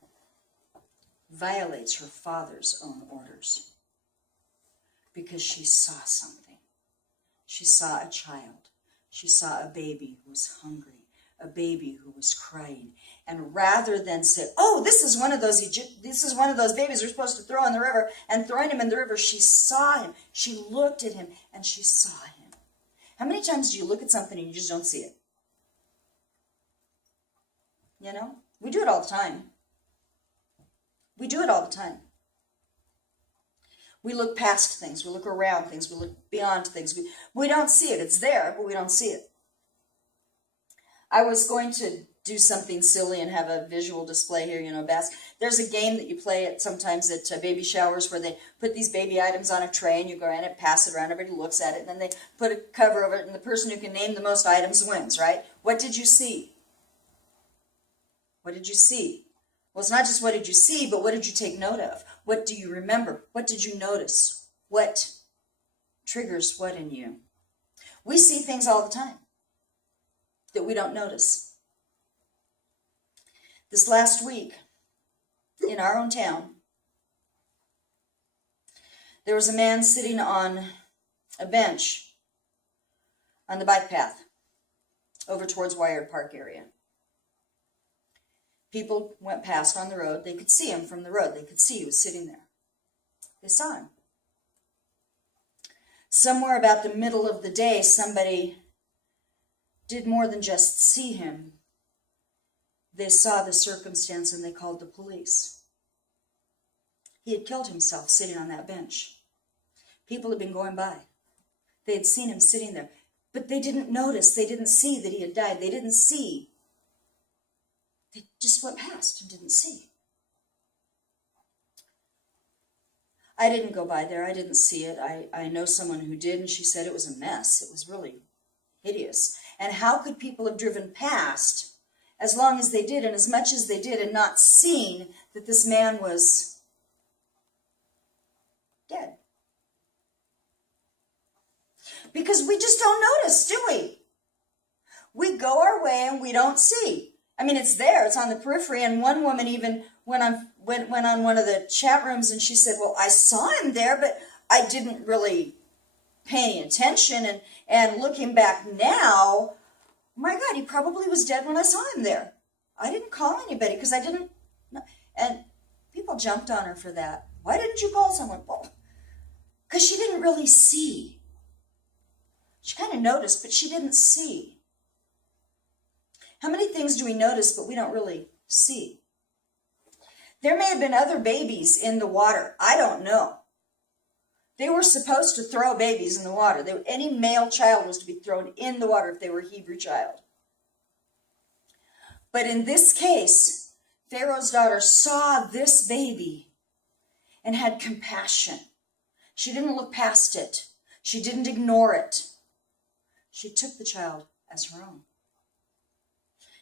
violates her father's own orders because she saw something. She saw a child. She saw a baby who was hungry. A baby who was crying, and rather than say, "Oh, this is one of those babies we're supposed to throw in the river," and throwing him in the river, she saw him. She looked at him, and she saw him. How many times do you look at something and you just don't see it? You know, we do it all the time. We do it all the time. We look past things. We look around things. We look beyond things. We don't see it. It's there, but we don't see it. I was going to do something silly and have a visual display here, There's a game that you play at sometimes at baby showers where they put these baby items on a tray and you go in and pass it around. Everybody looks at it, and then they put a cover over it, and the person who can name the most items wins, right? What did you see? What did you see? Well, it's not just what did you see, but what did you take note of? What do you remember? What did you notice? What triggers what in you? We see things all the time that we don't notice. This last week, in our own town, there was a man sitting on a bench on the bike path over towards Wired Park area. People went past on the road. They could see him from the road. They could see he was sitting there. They saw him. Somewhere about the middle of the day, somebody did more than just see him. They saw the circumstance and they called the police. He had killed himself sitting on that bench. People had been going by. They had seen him sitting there, but they didn't notice. They didn't see that he had died. They didn't see. They just went past and didn't see. I didn't go by there. I didn't see it. I know someone who did, and she said it was a mess. It was really hideous. And how could people have driven past as long as they did and as much as they did and not seen that this man was dead? Because we just don't notice, do we? We go our way and we don't see. I mean, it's there. It's on the periphery. And one woman even went on one of the chat rooms and she said, well, I saw him there, but I didn't really pay any attention. And looking back now, my God, he probably was dead when I saw him there. I didn't call anybody because I didn't. And people jumped on her for that. Why didn't you call someone? Well, because she didn't really see. She kind of noticed, but she didn't see. How many things do we notice, but we don't really see? There may have been other babies in the water. I don't know. They were supposed to throw babies in the water. Any male child was to be thrown in the water if they were a Hebrew child. But in this case, Pharaoh's daughter saw this baby and had compassion. She didn't look past it. She didn't ignore it. She took the child as her own.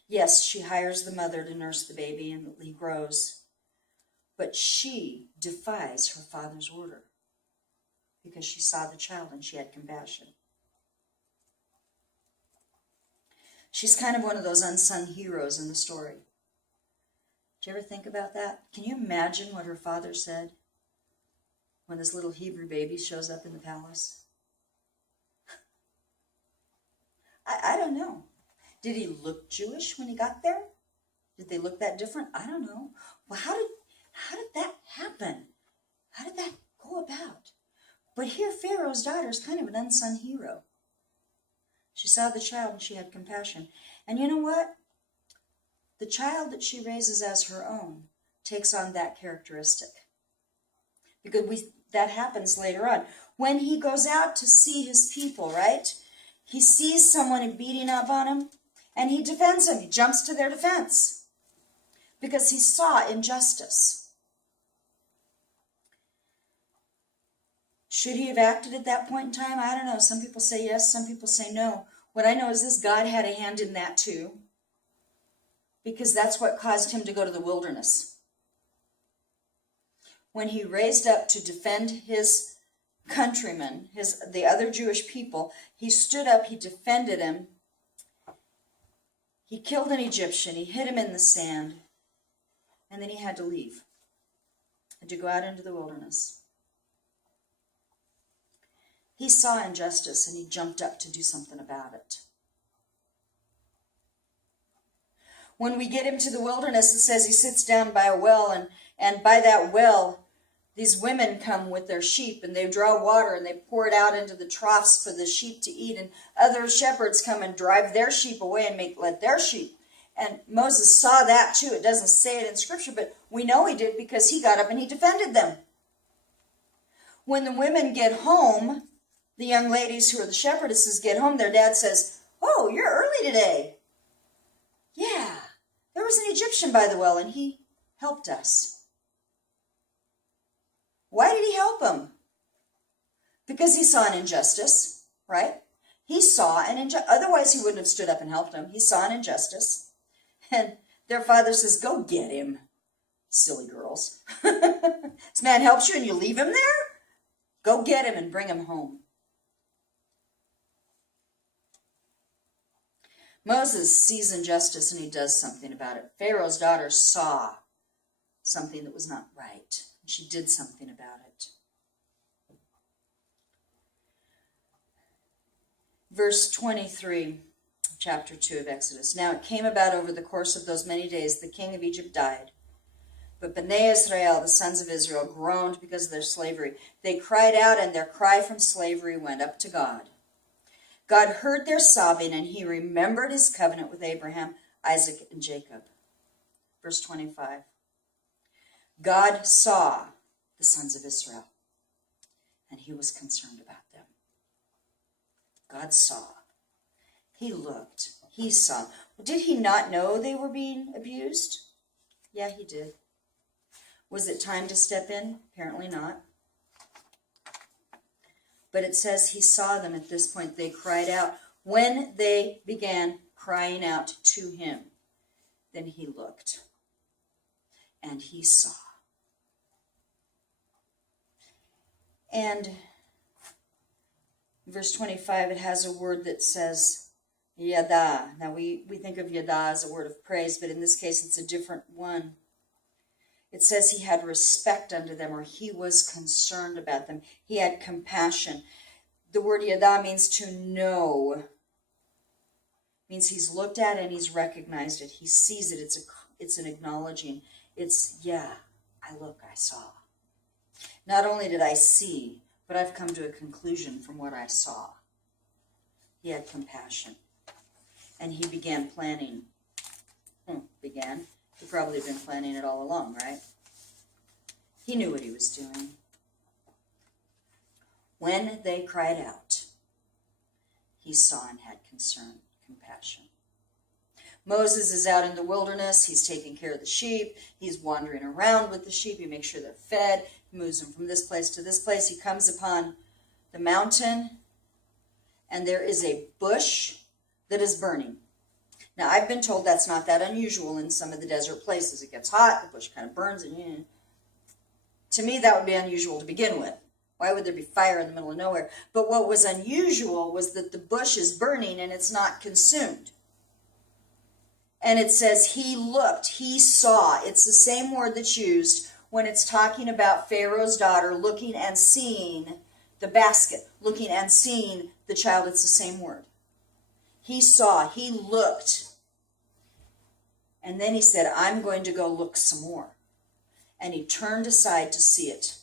Yes, she hires the mother to nurse the baby and he grows. But she defies her father's order because she saw the child and she had compassion. She's kind of one of those unsung heroes in the story. Did you ever think about that? Can you imagine what her father said when this little Hebrew baby shows up in the palace? I don't know. Did he look Jewish when he got there? Did they look that different? I don't know. Well, how did that happen? How did that go about? But here, Pharaoh's daughter is kind of an unsung hero. She saw the child and she had compassion. And you know what? The child that she raises as her own takes on that characteristic. Because that happens later on. When he goes out to see his people, right? He sees someone beating up on him. And he defends him. He jumps to their defense because he saw injustice. Should he have acted at that point in time? I don't know. Some people say yes. Some people say no. What I know is this: God had a hand in that too, because that's what caused him to go to the wilderness. When he raised up to defend his countrymen, the other Jewish people, he stood up, he defended him. He killed an Egyptian, he hid him in the sand, and then he had to leave. Had to go out into the wilderness. He saw injustice and he jumped up to do something about it. When we get him to the wilderness, it says he sits down by a well, and by that well, these women come with their sheep and they draw water and they pour it out into the troughs for the sheep to eat. And other shepherds come and drive their sheep away and let their sheep. And Moses saw that too. It doesn't say it in Scripture, but we know he did because he got up and he defended them. When the women get home, the young ladies who are the shepherdesses get home, their dad says, "Oh, you're early today." "Yeah, there was an Egyptian by the well and he helped us." Why did he help them? Because he saw an injustice, right? He saw an injustice. Otherwise, he wouldn't have stood up and helped them. He saw an injustice. And their father says, "Go get him, silly girls." This man helps you and you leave him there? Go get him and bring him home. Moses sees injustice and he does something about it. Pharaoh's daughter saw something that was not right. She did something about it. Verse 23, chapter 2 of Exodus. Now it came about over the course of those many days, the king of Egypt died. But Bnei Israel, the sons of Israel, groaned because of their slavery. They cried out, and their cry from slavery went up to God. God heard their sobbing, and he remembered his covenant with Abraham, Isaac, and Jacob. Verse 25. God saw the sons of Israel, and he was concerned about them. God saw. He looked. He saw. Did he not know they were being abused? Yeah, he did. Was it time to step in? Apparently not. But it says he saw them at this point. They cried out. When they began crying out to him, then he looked and he saw. And verse 25, it has a word that says yada. Now we think of yada as a word of praise, but in this case it's a different one. It says he had respect unto them, or he was concerned about them. He had compassion. The word yada means to know. It means he's looked at and he's recognized it. He sees it. It's an acknowledging. It's, yeah, I saw. Not only did I see, but I've come to a conclusion from what I saw. He had compassion. And he began planning. He probably had been planning it all along, right? He knew what he was doing. When they cried out, he saw and had concern, compassion. Moses is out in the wilderness. He's taking care of the sheep. He's wandering around with the sheep. He makes sure they're fed. He moves them from this place to this place. He comes upon the mountain, and there is a bush that is burning. Now, I've been told that's not that unusual in some of the desert places. It gets hot, the bush kind of burns, and to me, that would be unusual to begin with. Why would there be fire in the middle of nowhere? But what was unusual was that the bush is burning and it's not consumed. And it says he looked, he saw. It's the same word that's used when it's talking about Pharaoh's daughter looking and seeing the basket, looking and seeing the child. It's the same word. He saw, he looked. And then he said, I'm going to go look some more. And he turned aside to see it.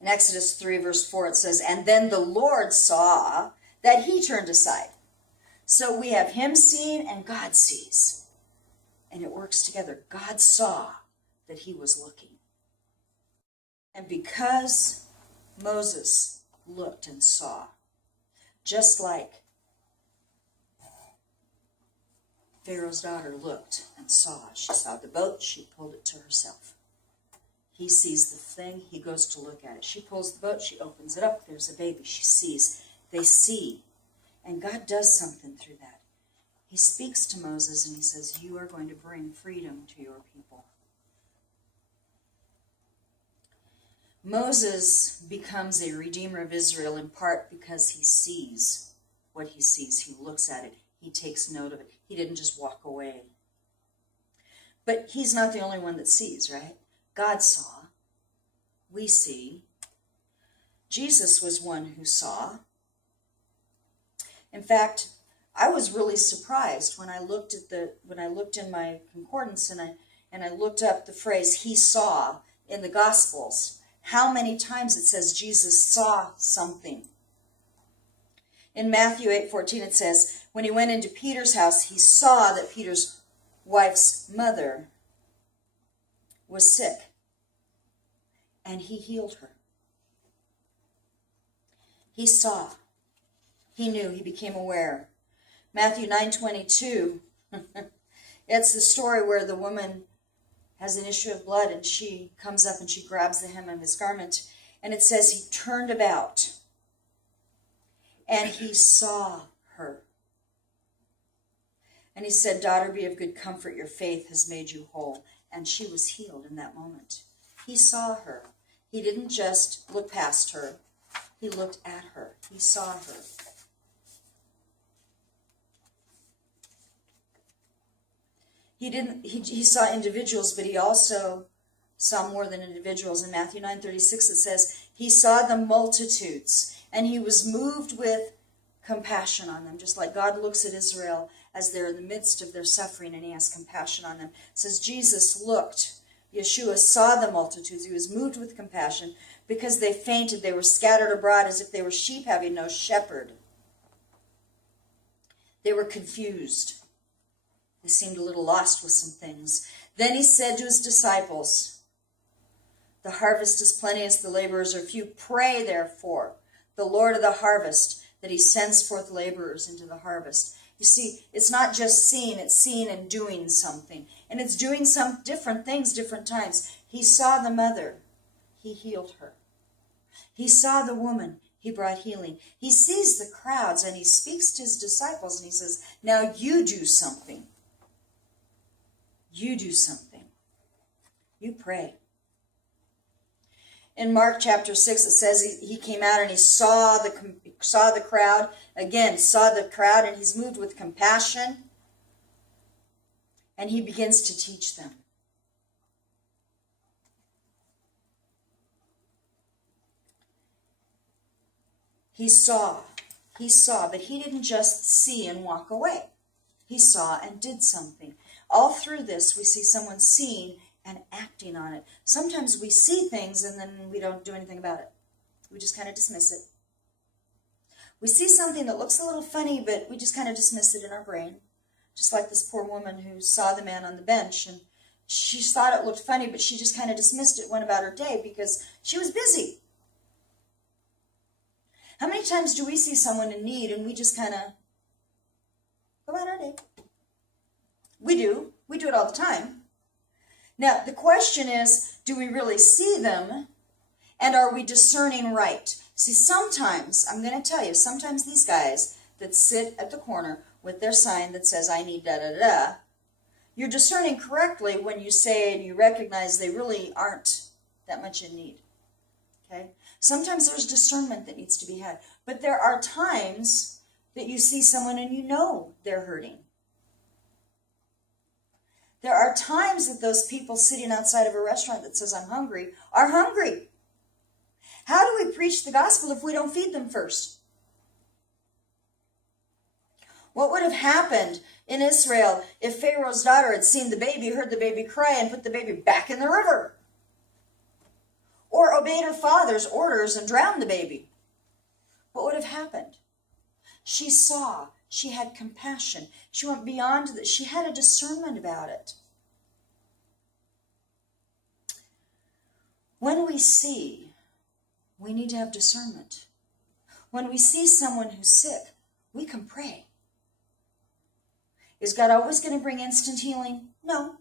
In Exodus 3, verse 4, it says, and then the Lord saw that he turned aside. So we have him seeing and God sees. And it works together. God saw that he was looking. And because Moses looked and saw, just like Pharaoh's daughter looked and saw. She saw the boat, she pulled it to herself. He sees the thing, he goes to look at it. She pulls the boat, she opens it up, there's a baby. She sees, they see. And God does something through that. He speaks to Moses and he says, you are going to bring freedom to your people. Moses becomes a redeemer of Israel in part because he sees what he sees. He looks at it. He takes note of it. He didn't just walk away. But he's not the only one that sees, right? God saw. We see. Jesus was one who saw. In fact, I was really surprised when I looked in my concordance and I looked up the phrase he saw in the Gospels. How many times it says Jesus saw something. In Matthew 8:14 it says, when he went into Peter's house, he saw that Peter's wife's mother was sick. and he healed her. He saw. He knew. He became aware. Matthew 9:22. It's the story where the woman has an issue of blood, and she comes up and she grabs the hem of his garment. And it says he turned about and he saw her. And he said, "Daughter, be of good comfort. Your faith has made you whole." And she was healed in that moment. He saw her. He didn't just look past her. He looked at her. He saw her. He saw individuals, but he also saw more than individuals. In Matthew 9:36 it says, he saw the multitudes, and he was moved with compassion on them, just like God looks at Israel as they're in the midst of their suffering, and he has compassion on them. It says Jesus looked, Yeshua saw the multitudes. He was moved with compassion because they fainted. They were scattered abroad as if they were sheep having no shepherd. They were confused. They seemed a little lost with some things. Then he said to his disciples, "The harvest is plenteous, the laborers are few. Pray, therefore, the Lord of the harvest, that he sends forth laborers into the harvest." You see, it's not just seeing, it's seeing and doing something. And it's doing some different things, different times. He saw the mother. He healed her. He saw the woman. He brought healing. He sees the crowds, and he speaks to his disciples, and he says, "Now you do something. You do something. You pray." In Mark chapter 6, it says he came out and he saw the crowd. Again, saw the crowd, and he's moved with compassion. And he begins to teach them. He saw, but he didn't just see and walk away. He saw and did something. All through this, we see someone seeing and acting on it. Sometimes we see things and then we don't do anything about it. We just kind of dismiss it. We see something that looks a little funny, but we just kind of dismiss it in our brain. Just like this poor woman who saw the man on the bench, and she thought it looked funny, but she just kind of dismissed it, went about her day because she was busy. How many times do we see someone in need and we just kind of go about our day? We do. We do it all the time. Now, the question is, do we really see them, and are we discerning right? See, sometimes, I'm going to tell you, sometimes these guys that sit at the corner with their sign that says, "I need da-da-da," you're discerning correctly when you say and you recognize they really aren't that much in need. Okay? Sometimes there's discernment that needs to be had. But there are times that you see someone and you know they're hurting. There are times that those people sitting outside of a restaurant that says, "I'm hungry," are hungry. How do we preach the gospel if we don't feed them first? What would have happened in Israel if Pharaoh's daughter had seen the baby, heard the baby cry, and put the baby back in the river? Or obeyed her father's orders and drowned the baby? What would have happened? She saw. She had compassion. She went beyond that. She had a discernment about it. When we see, we need to have discernment. When we see someone who's sick, we can pray. Is God always going to bring instant healing? No.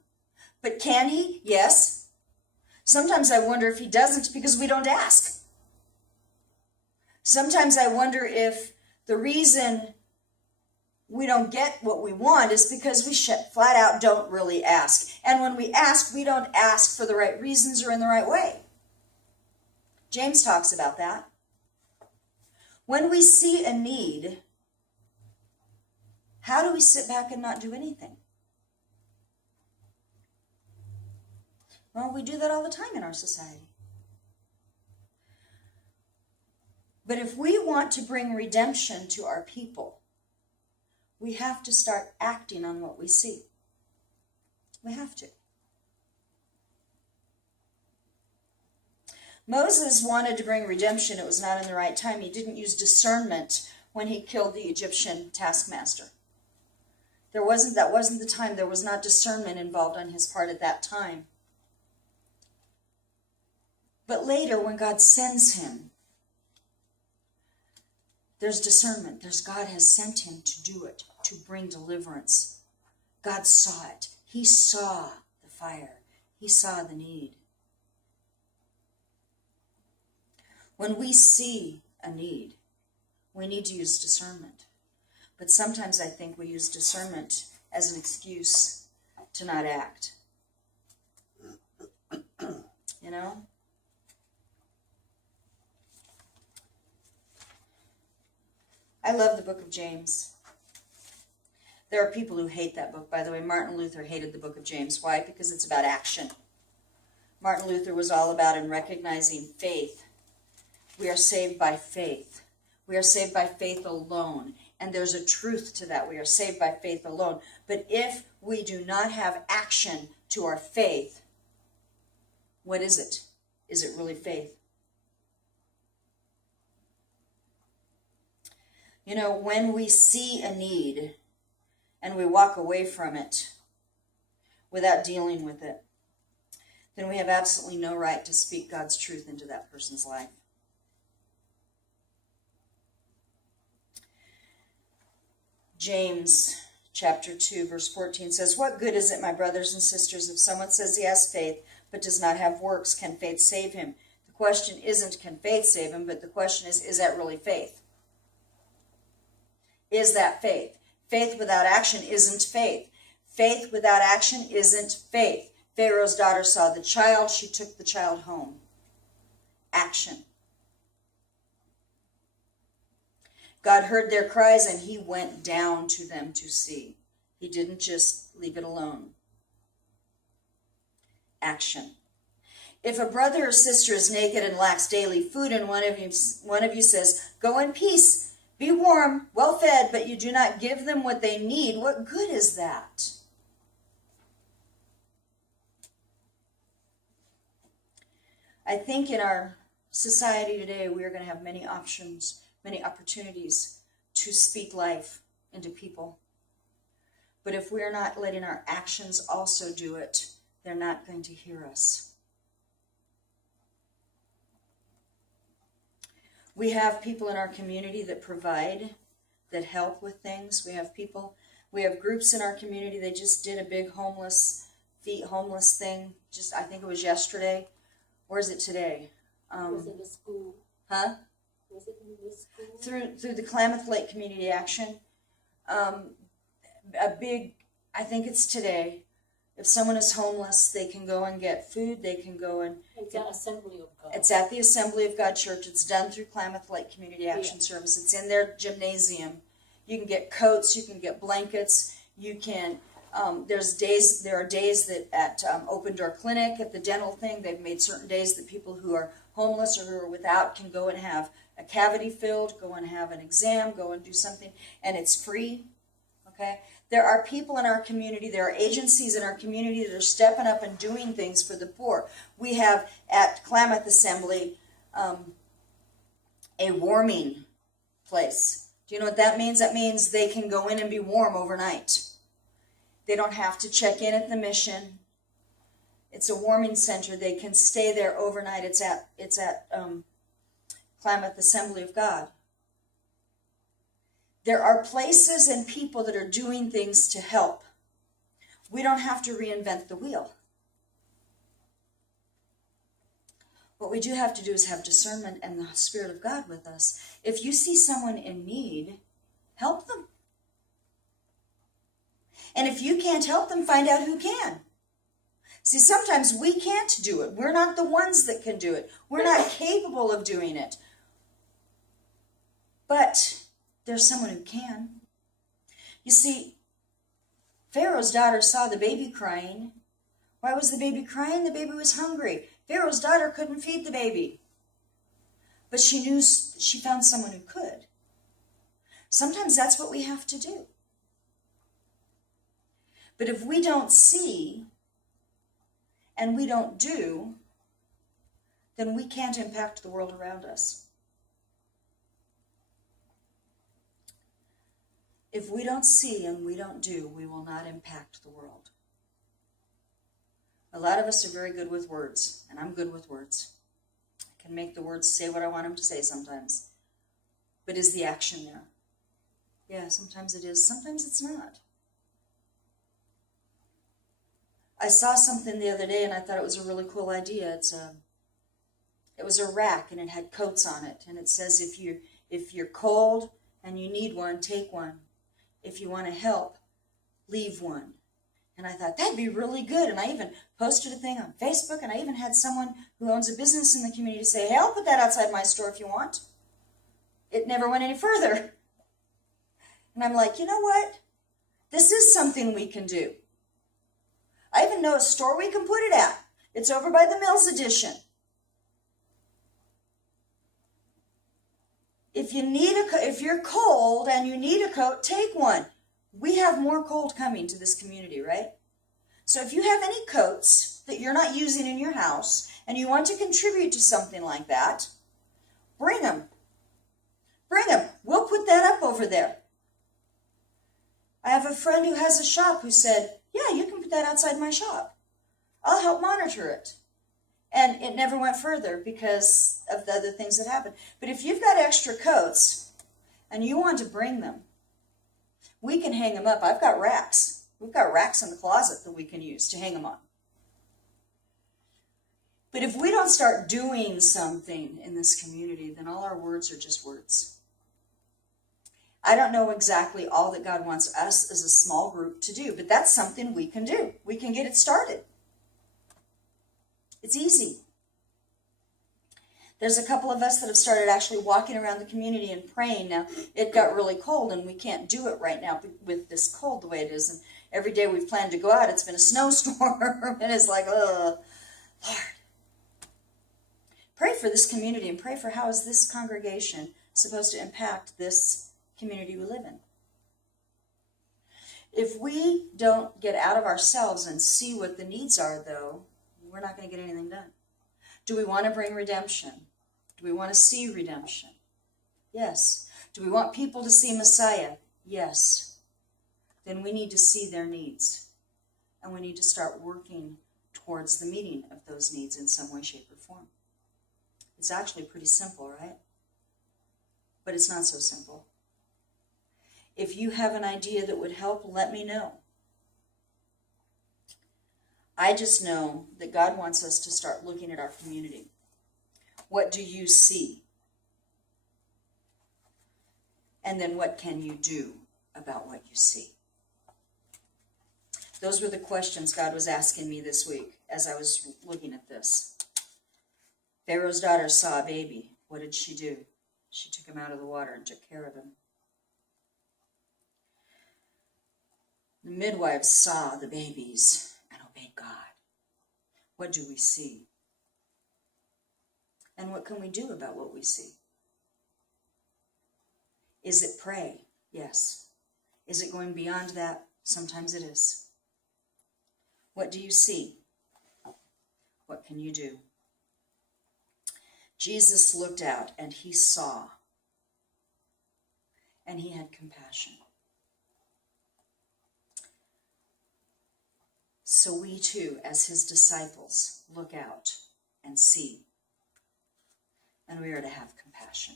But can he? Yes. Sometimes I wonder if he doesn't because we don't ask. Sometimes I wonder if the reason we don't get what we want is because we flat out don't really ask. And when we ask, we don't ask for the right reasons or in the right way. James talks about that. When we see a need, how do we sit back and not do anything? Well, we do that all the time in our society. But if we want to bring redemption to our people, we have to start acting on what we see. We have to. Moses wanted to bring redemption. It was not in the right time. He didn't use discernment when he killed the Egyptian taskmaster. That wasn't the time. There was not discernment involved on his part at that time. But later, when God sends him, there's discernment. God has sent him to do it, to bring deliverance. God saw it. He saw the fire. He saw the need. When we see a need, we need to use discernment. But sometimes I think we use discernment as an excuse to not act. You know? I love the book of James. There are people who hate that book, by the way. Martin Luther hated the book of James. Why? Because it's about action. Martin Luther was all about in recognizing faith. We are saved by faith. We are saved by faith alone. And there's a truth to that. We are saved by faith alone. But if we do not have action to our faith, what is it? Is it really faith? You know, when we see a need and we walk away from it without dealing with it, then we have absolutely no right to speak God's truth into that person's life. James chapter 2, verse 14 says, "What good is it, my brothers and sisters, if someone says he has faith but does not have works? Can faith save him?" The question isn't, can faith save him? But the question is that really faith? Is that faith? Faith without action isn't faith. Faith without action isn't faith. Pharaoh's daughter saw the child. She took the child home. Action. God heard their cries and he went down to them to see. He didn't just leave it alone. Action. If a brother or sister is naked and lacks daily food and one of you says, "Go in peace, be warm, well fed," but you do not give them what they need, what good is that? I think in our society today, we are going to have many options, many opportunities to speak life into people. But if we're not letting our actions also do it, they're not going to hear us. We have people in our community that provide, that help with things. We have groups in our community. They just did a big feet homeless thing. I think it was yesterday. Or is it today? Was it the school? Huh? Was it in the school? Through the Klamath Lake Community Action. I think it's today. If someone is homeless, they can go and get food. They can go and... It's at Assembly of God. It's at the Assembly of God Church. It's done through Klamath Lake Community Action Service. It's in their gymnasium. You can get coats. You can get blankets. You can... there are days that at Open Door Clinic, at the dental thing, they've made certain days that people who are homeless or who are without can go and have a cavity filled, go and have an exam, go and do something, and it's free. Okay? There are people in our community, there are agencies in our community that are stepping up and doing things for the poor. We have at Klamath Assembly a warming place. Do you know what that means? That means they can go in and be warm overnight. They don't have to check in at the mission. It's a warming center. They can stay there overnight. It's at Klamath Assembly of God. There are places and people that are doing things to help. We don't have to reinvent the wheel. What we do have to do is have discernment and the Spirit of God with us. If you see someone in need, help them. And if you can't help them, find out who can. See, sometimes we can't do it. We're not the ones that can do it. We're not capable of doing it. But there's someone who can. You see, Pharaoh's daughter saw the baby crying. Why was the baby crying? The baby was hungry. Pharaoh's daughter couldn't feed the baby. But she knew she found someone who could. Sometimes that's what we have to do. But if we don't see and we don't do, then we can't impact the world around us. If we don't see and we don't do, we will not impact the world. A lot of us are very good with words, and I'm good with words. can make the words say what I want them to say sometimes. But is the action there? Yeah, sometimes it is. Sometimes it's not. I saw something the other day and I thought it was a really cool idea. It was a rack and it had coats on it. And it says if you're cold and you need one, take one. If you want to help, leave one. And I thought, that'd be really good. And I even posted a thing on Facebook, and I even had someone who owns a business in the community say, hey, I'll put that outside my store if you want. It never went any further. And I'm like, you know what? This is something we can do. I even know a store we can put it at. It's over by the Mills Edition. If you're cold and you need a coat, take one. We have more cold coming to this community, right? So if you have any coats that you're not using in your house and you want to contribute to something like that, bring them. Bring them. We'll put that up over there. I have a friend who has a shop who said, yeah, you can put that outside my shop. I'll help monitor it. And it never went further because of the other things that happened. But if you've got extra coats and you want to bring them, we can hang them up. I've got racks. We've got racks in the closet that we can use to hang them on. But if we don't start doing something in this community, then all our words are just words. I don't know exactly all that God wants us as a small group to do, but that's something we can do. We can get it started. It's easy. There's a couple of us that have started actually walking around the community and praying. Now, it got really cold and we can't do it right now with this cold the way it is. And every day we've planned to go out, it's been a snowstorm. And it's like, oh, Lord. Pray for this community and pray for how is this congregation supposed to impact this community we live in. If we don't get out of ourselves and see what the needs are, though, we're not going to get anything done. Do we want to bring redemption? Do we want to see redemption? Yes. Do we want people to see Messiah? Yes. Then we need to see their needs. And we need to start working towards the meeting of those needs in some way, shape, or form. It's actually pretty simple, right? But it's not so simple. If you have an idea that would help, let me know. I just know that God wants us to start looking at our community. What do you see? And then what can you do about what you see? Those were the questions God was asking me this week as I was looking at this. Pharaoh's daughter saw a baby. What did she do? She took him out of the water and took care of him. The midwives saw the babies and obeyed God. What do we see? And what can we do about what we see? Is it pray? Yes. Is it going beyond that? Sometimes it is. What do you see? What can you do? Jesus looked out and he saw. And he had compassion. So we too, as his disciples, look out and see. And we are to have compassion.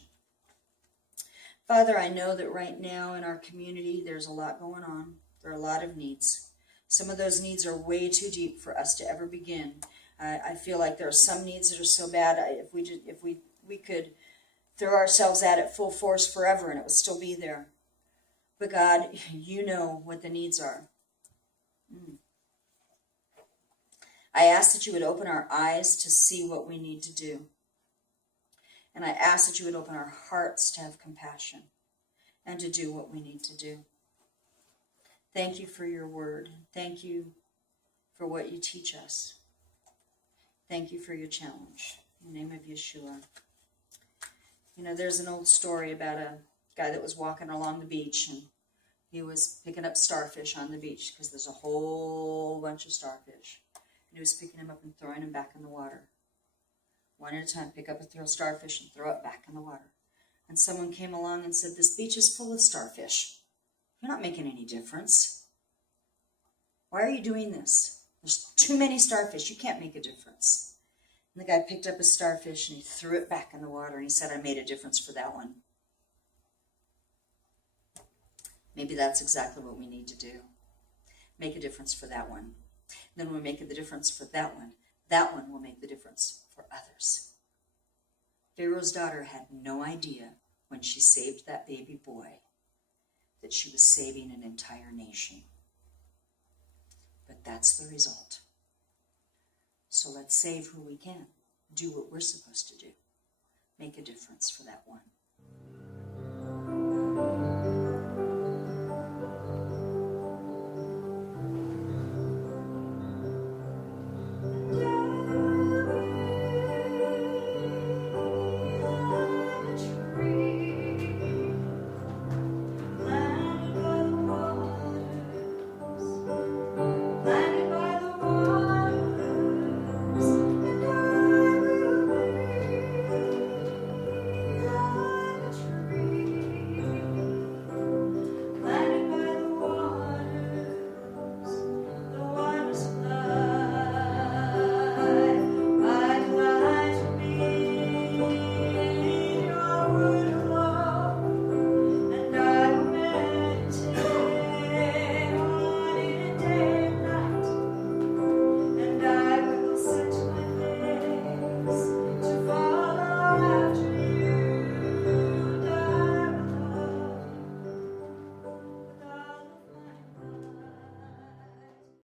Father, I know that right now in our community, there's a lot going on. There are a lot of needs. Some of those needs are way too deep for us to ever begin. I feel like there are some needs that are so bad, if we could throw ourselves at it full force forever and it would still be there. But God, you know what the needs are. I ask that you would open our eyes to see what we need to do. And I ask that you would open our hearts to have compassion and to do what we need to do. Thank you for your word. Thank you for what you teach us. Thank you for your challenge. In the name of Yeshua. You know, there's an old story about a guy that was walking along the beach and he was picking up starfish on the beach because there's a whole bunch of starfish. And he was picking them up and throwing them back in the water. One at a time, pick up a starfish and throw it back in the water. And someone came along and said, this beach is full of starfish. You're not making any difference. Why are you doing this? There's too many starfish. You can't make a difference. And the guy picked up a starfish and he threw it back in the water and he said, I made a difference for that one. Maybe that's exactly what we need to do. Make a difference for that one. Then we'll make the difference for that one will make the difference for others. Pharaoh's daughter had no idea when she saved that baby boy that she was saving an entire nation. But that's the result. So let's save who we can. Do what we're supposed to do. Make a difference for that one.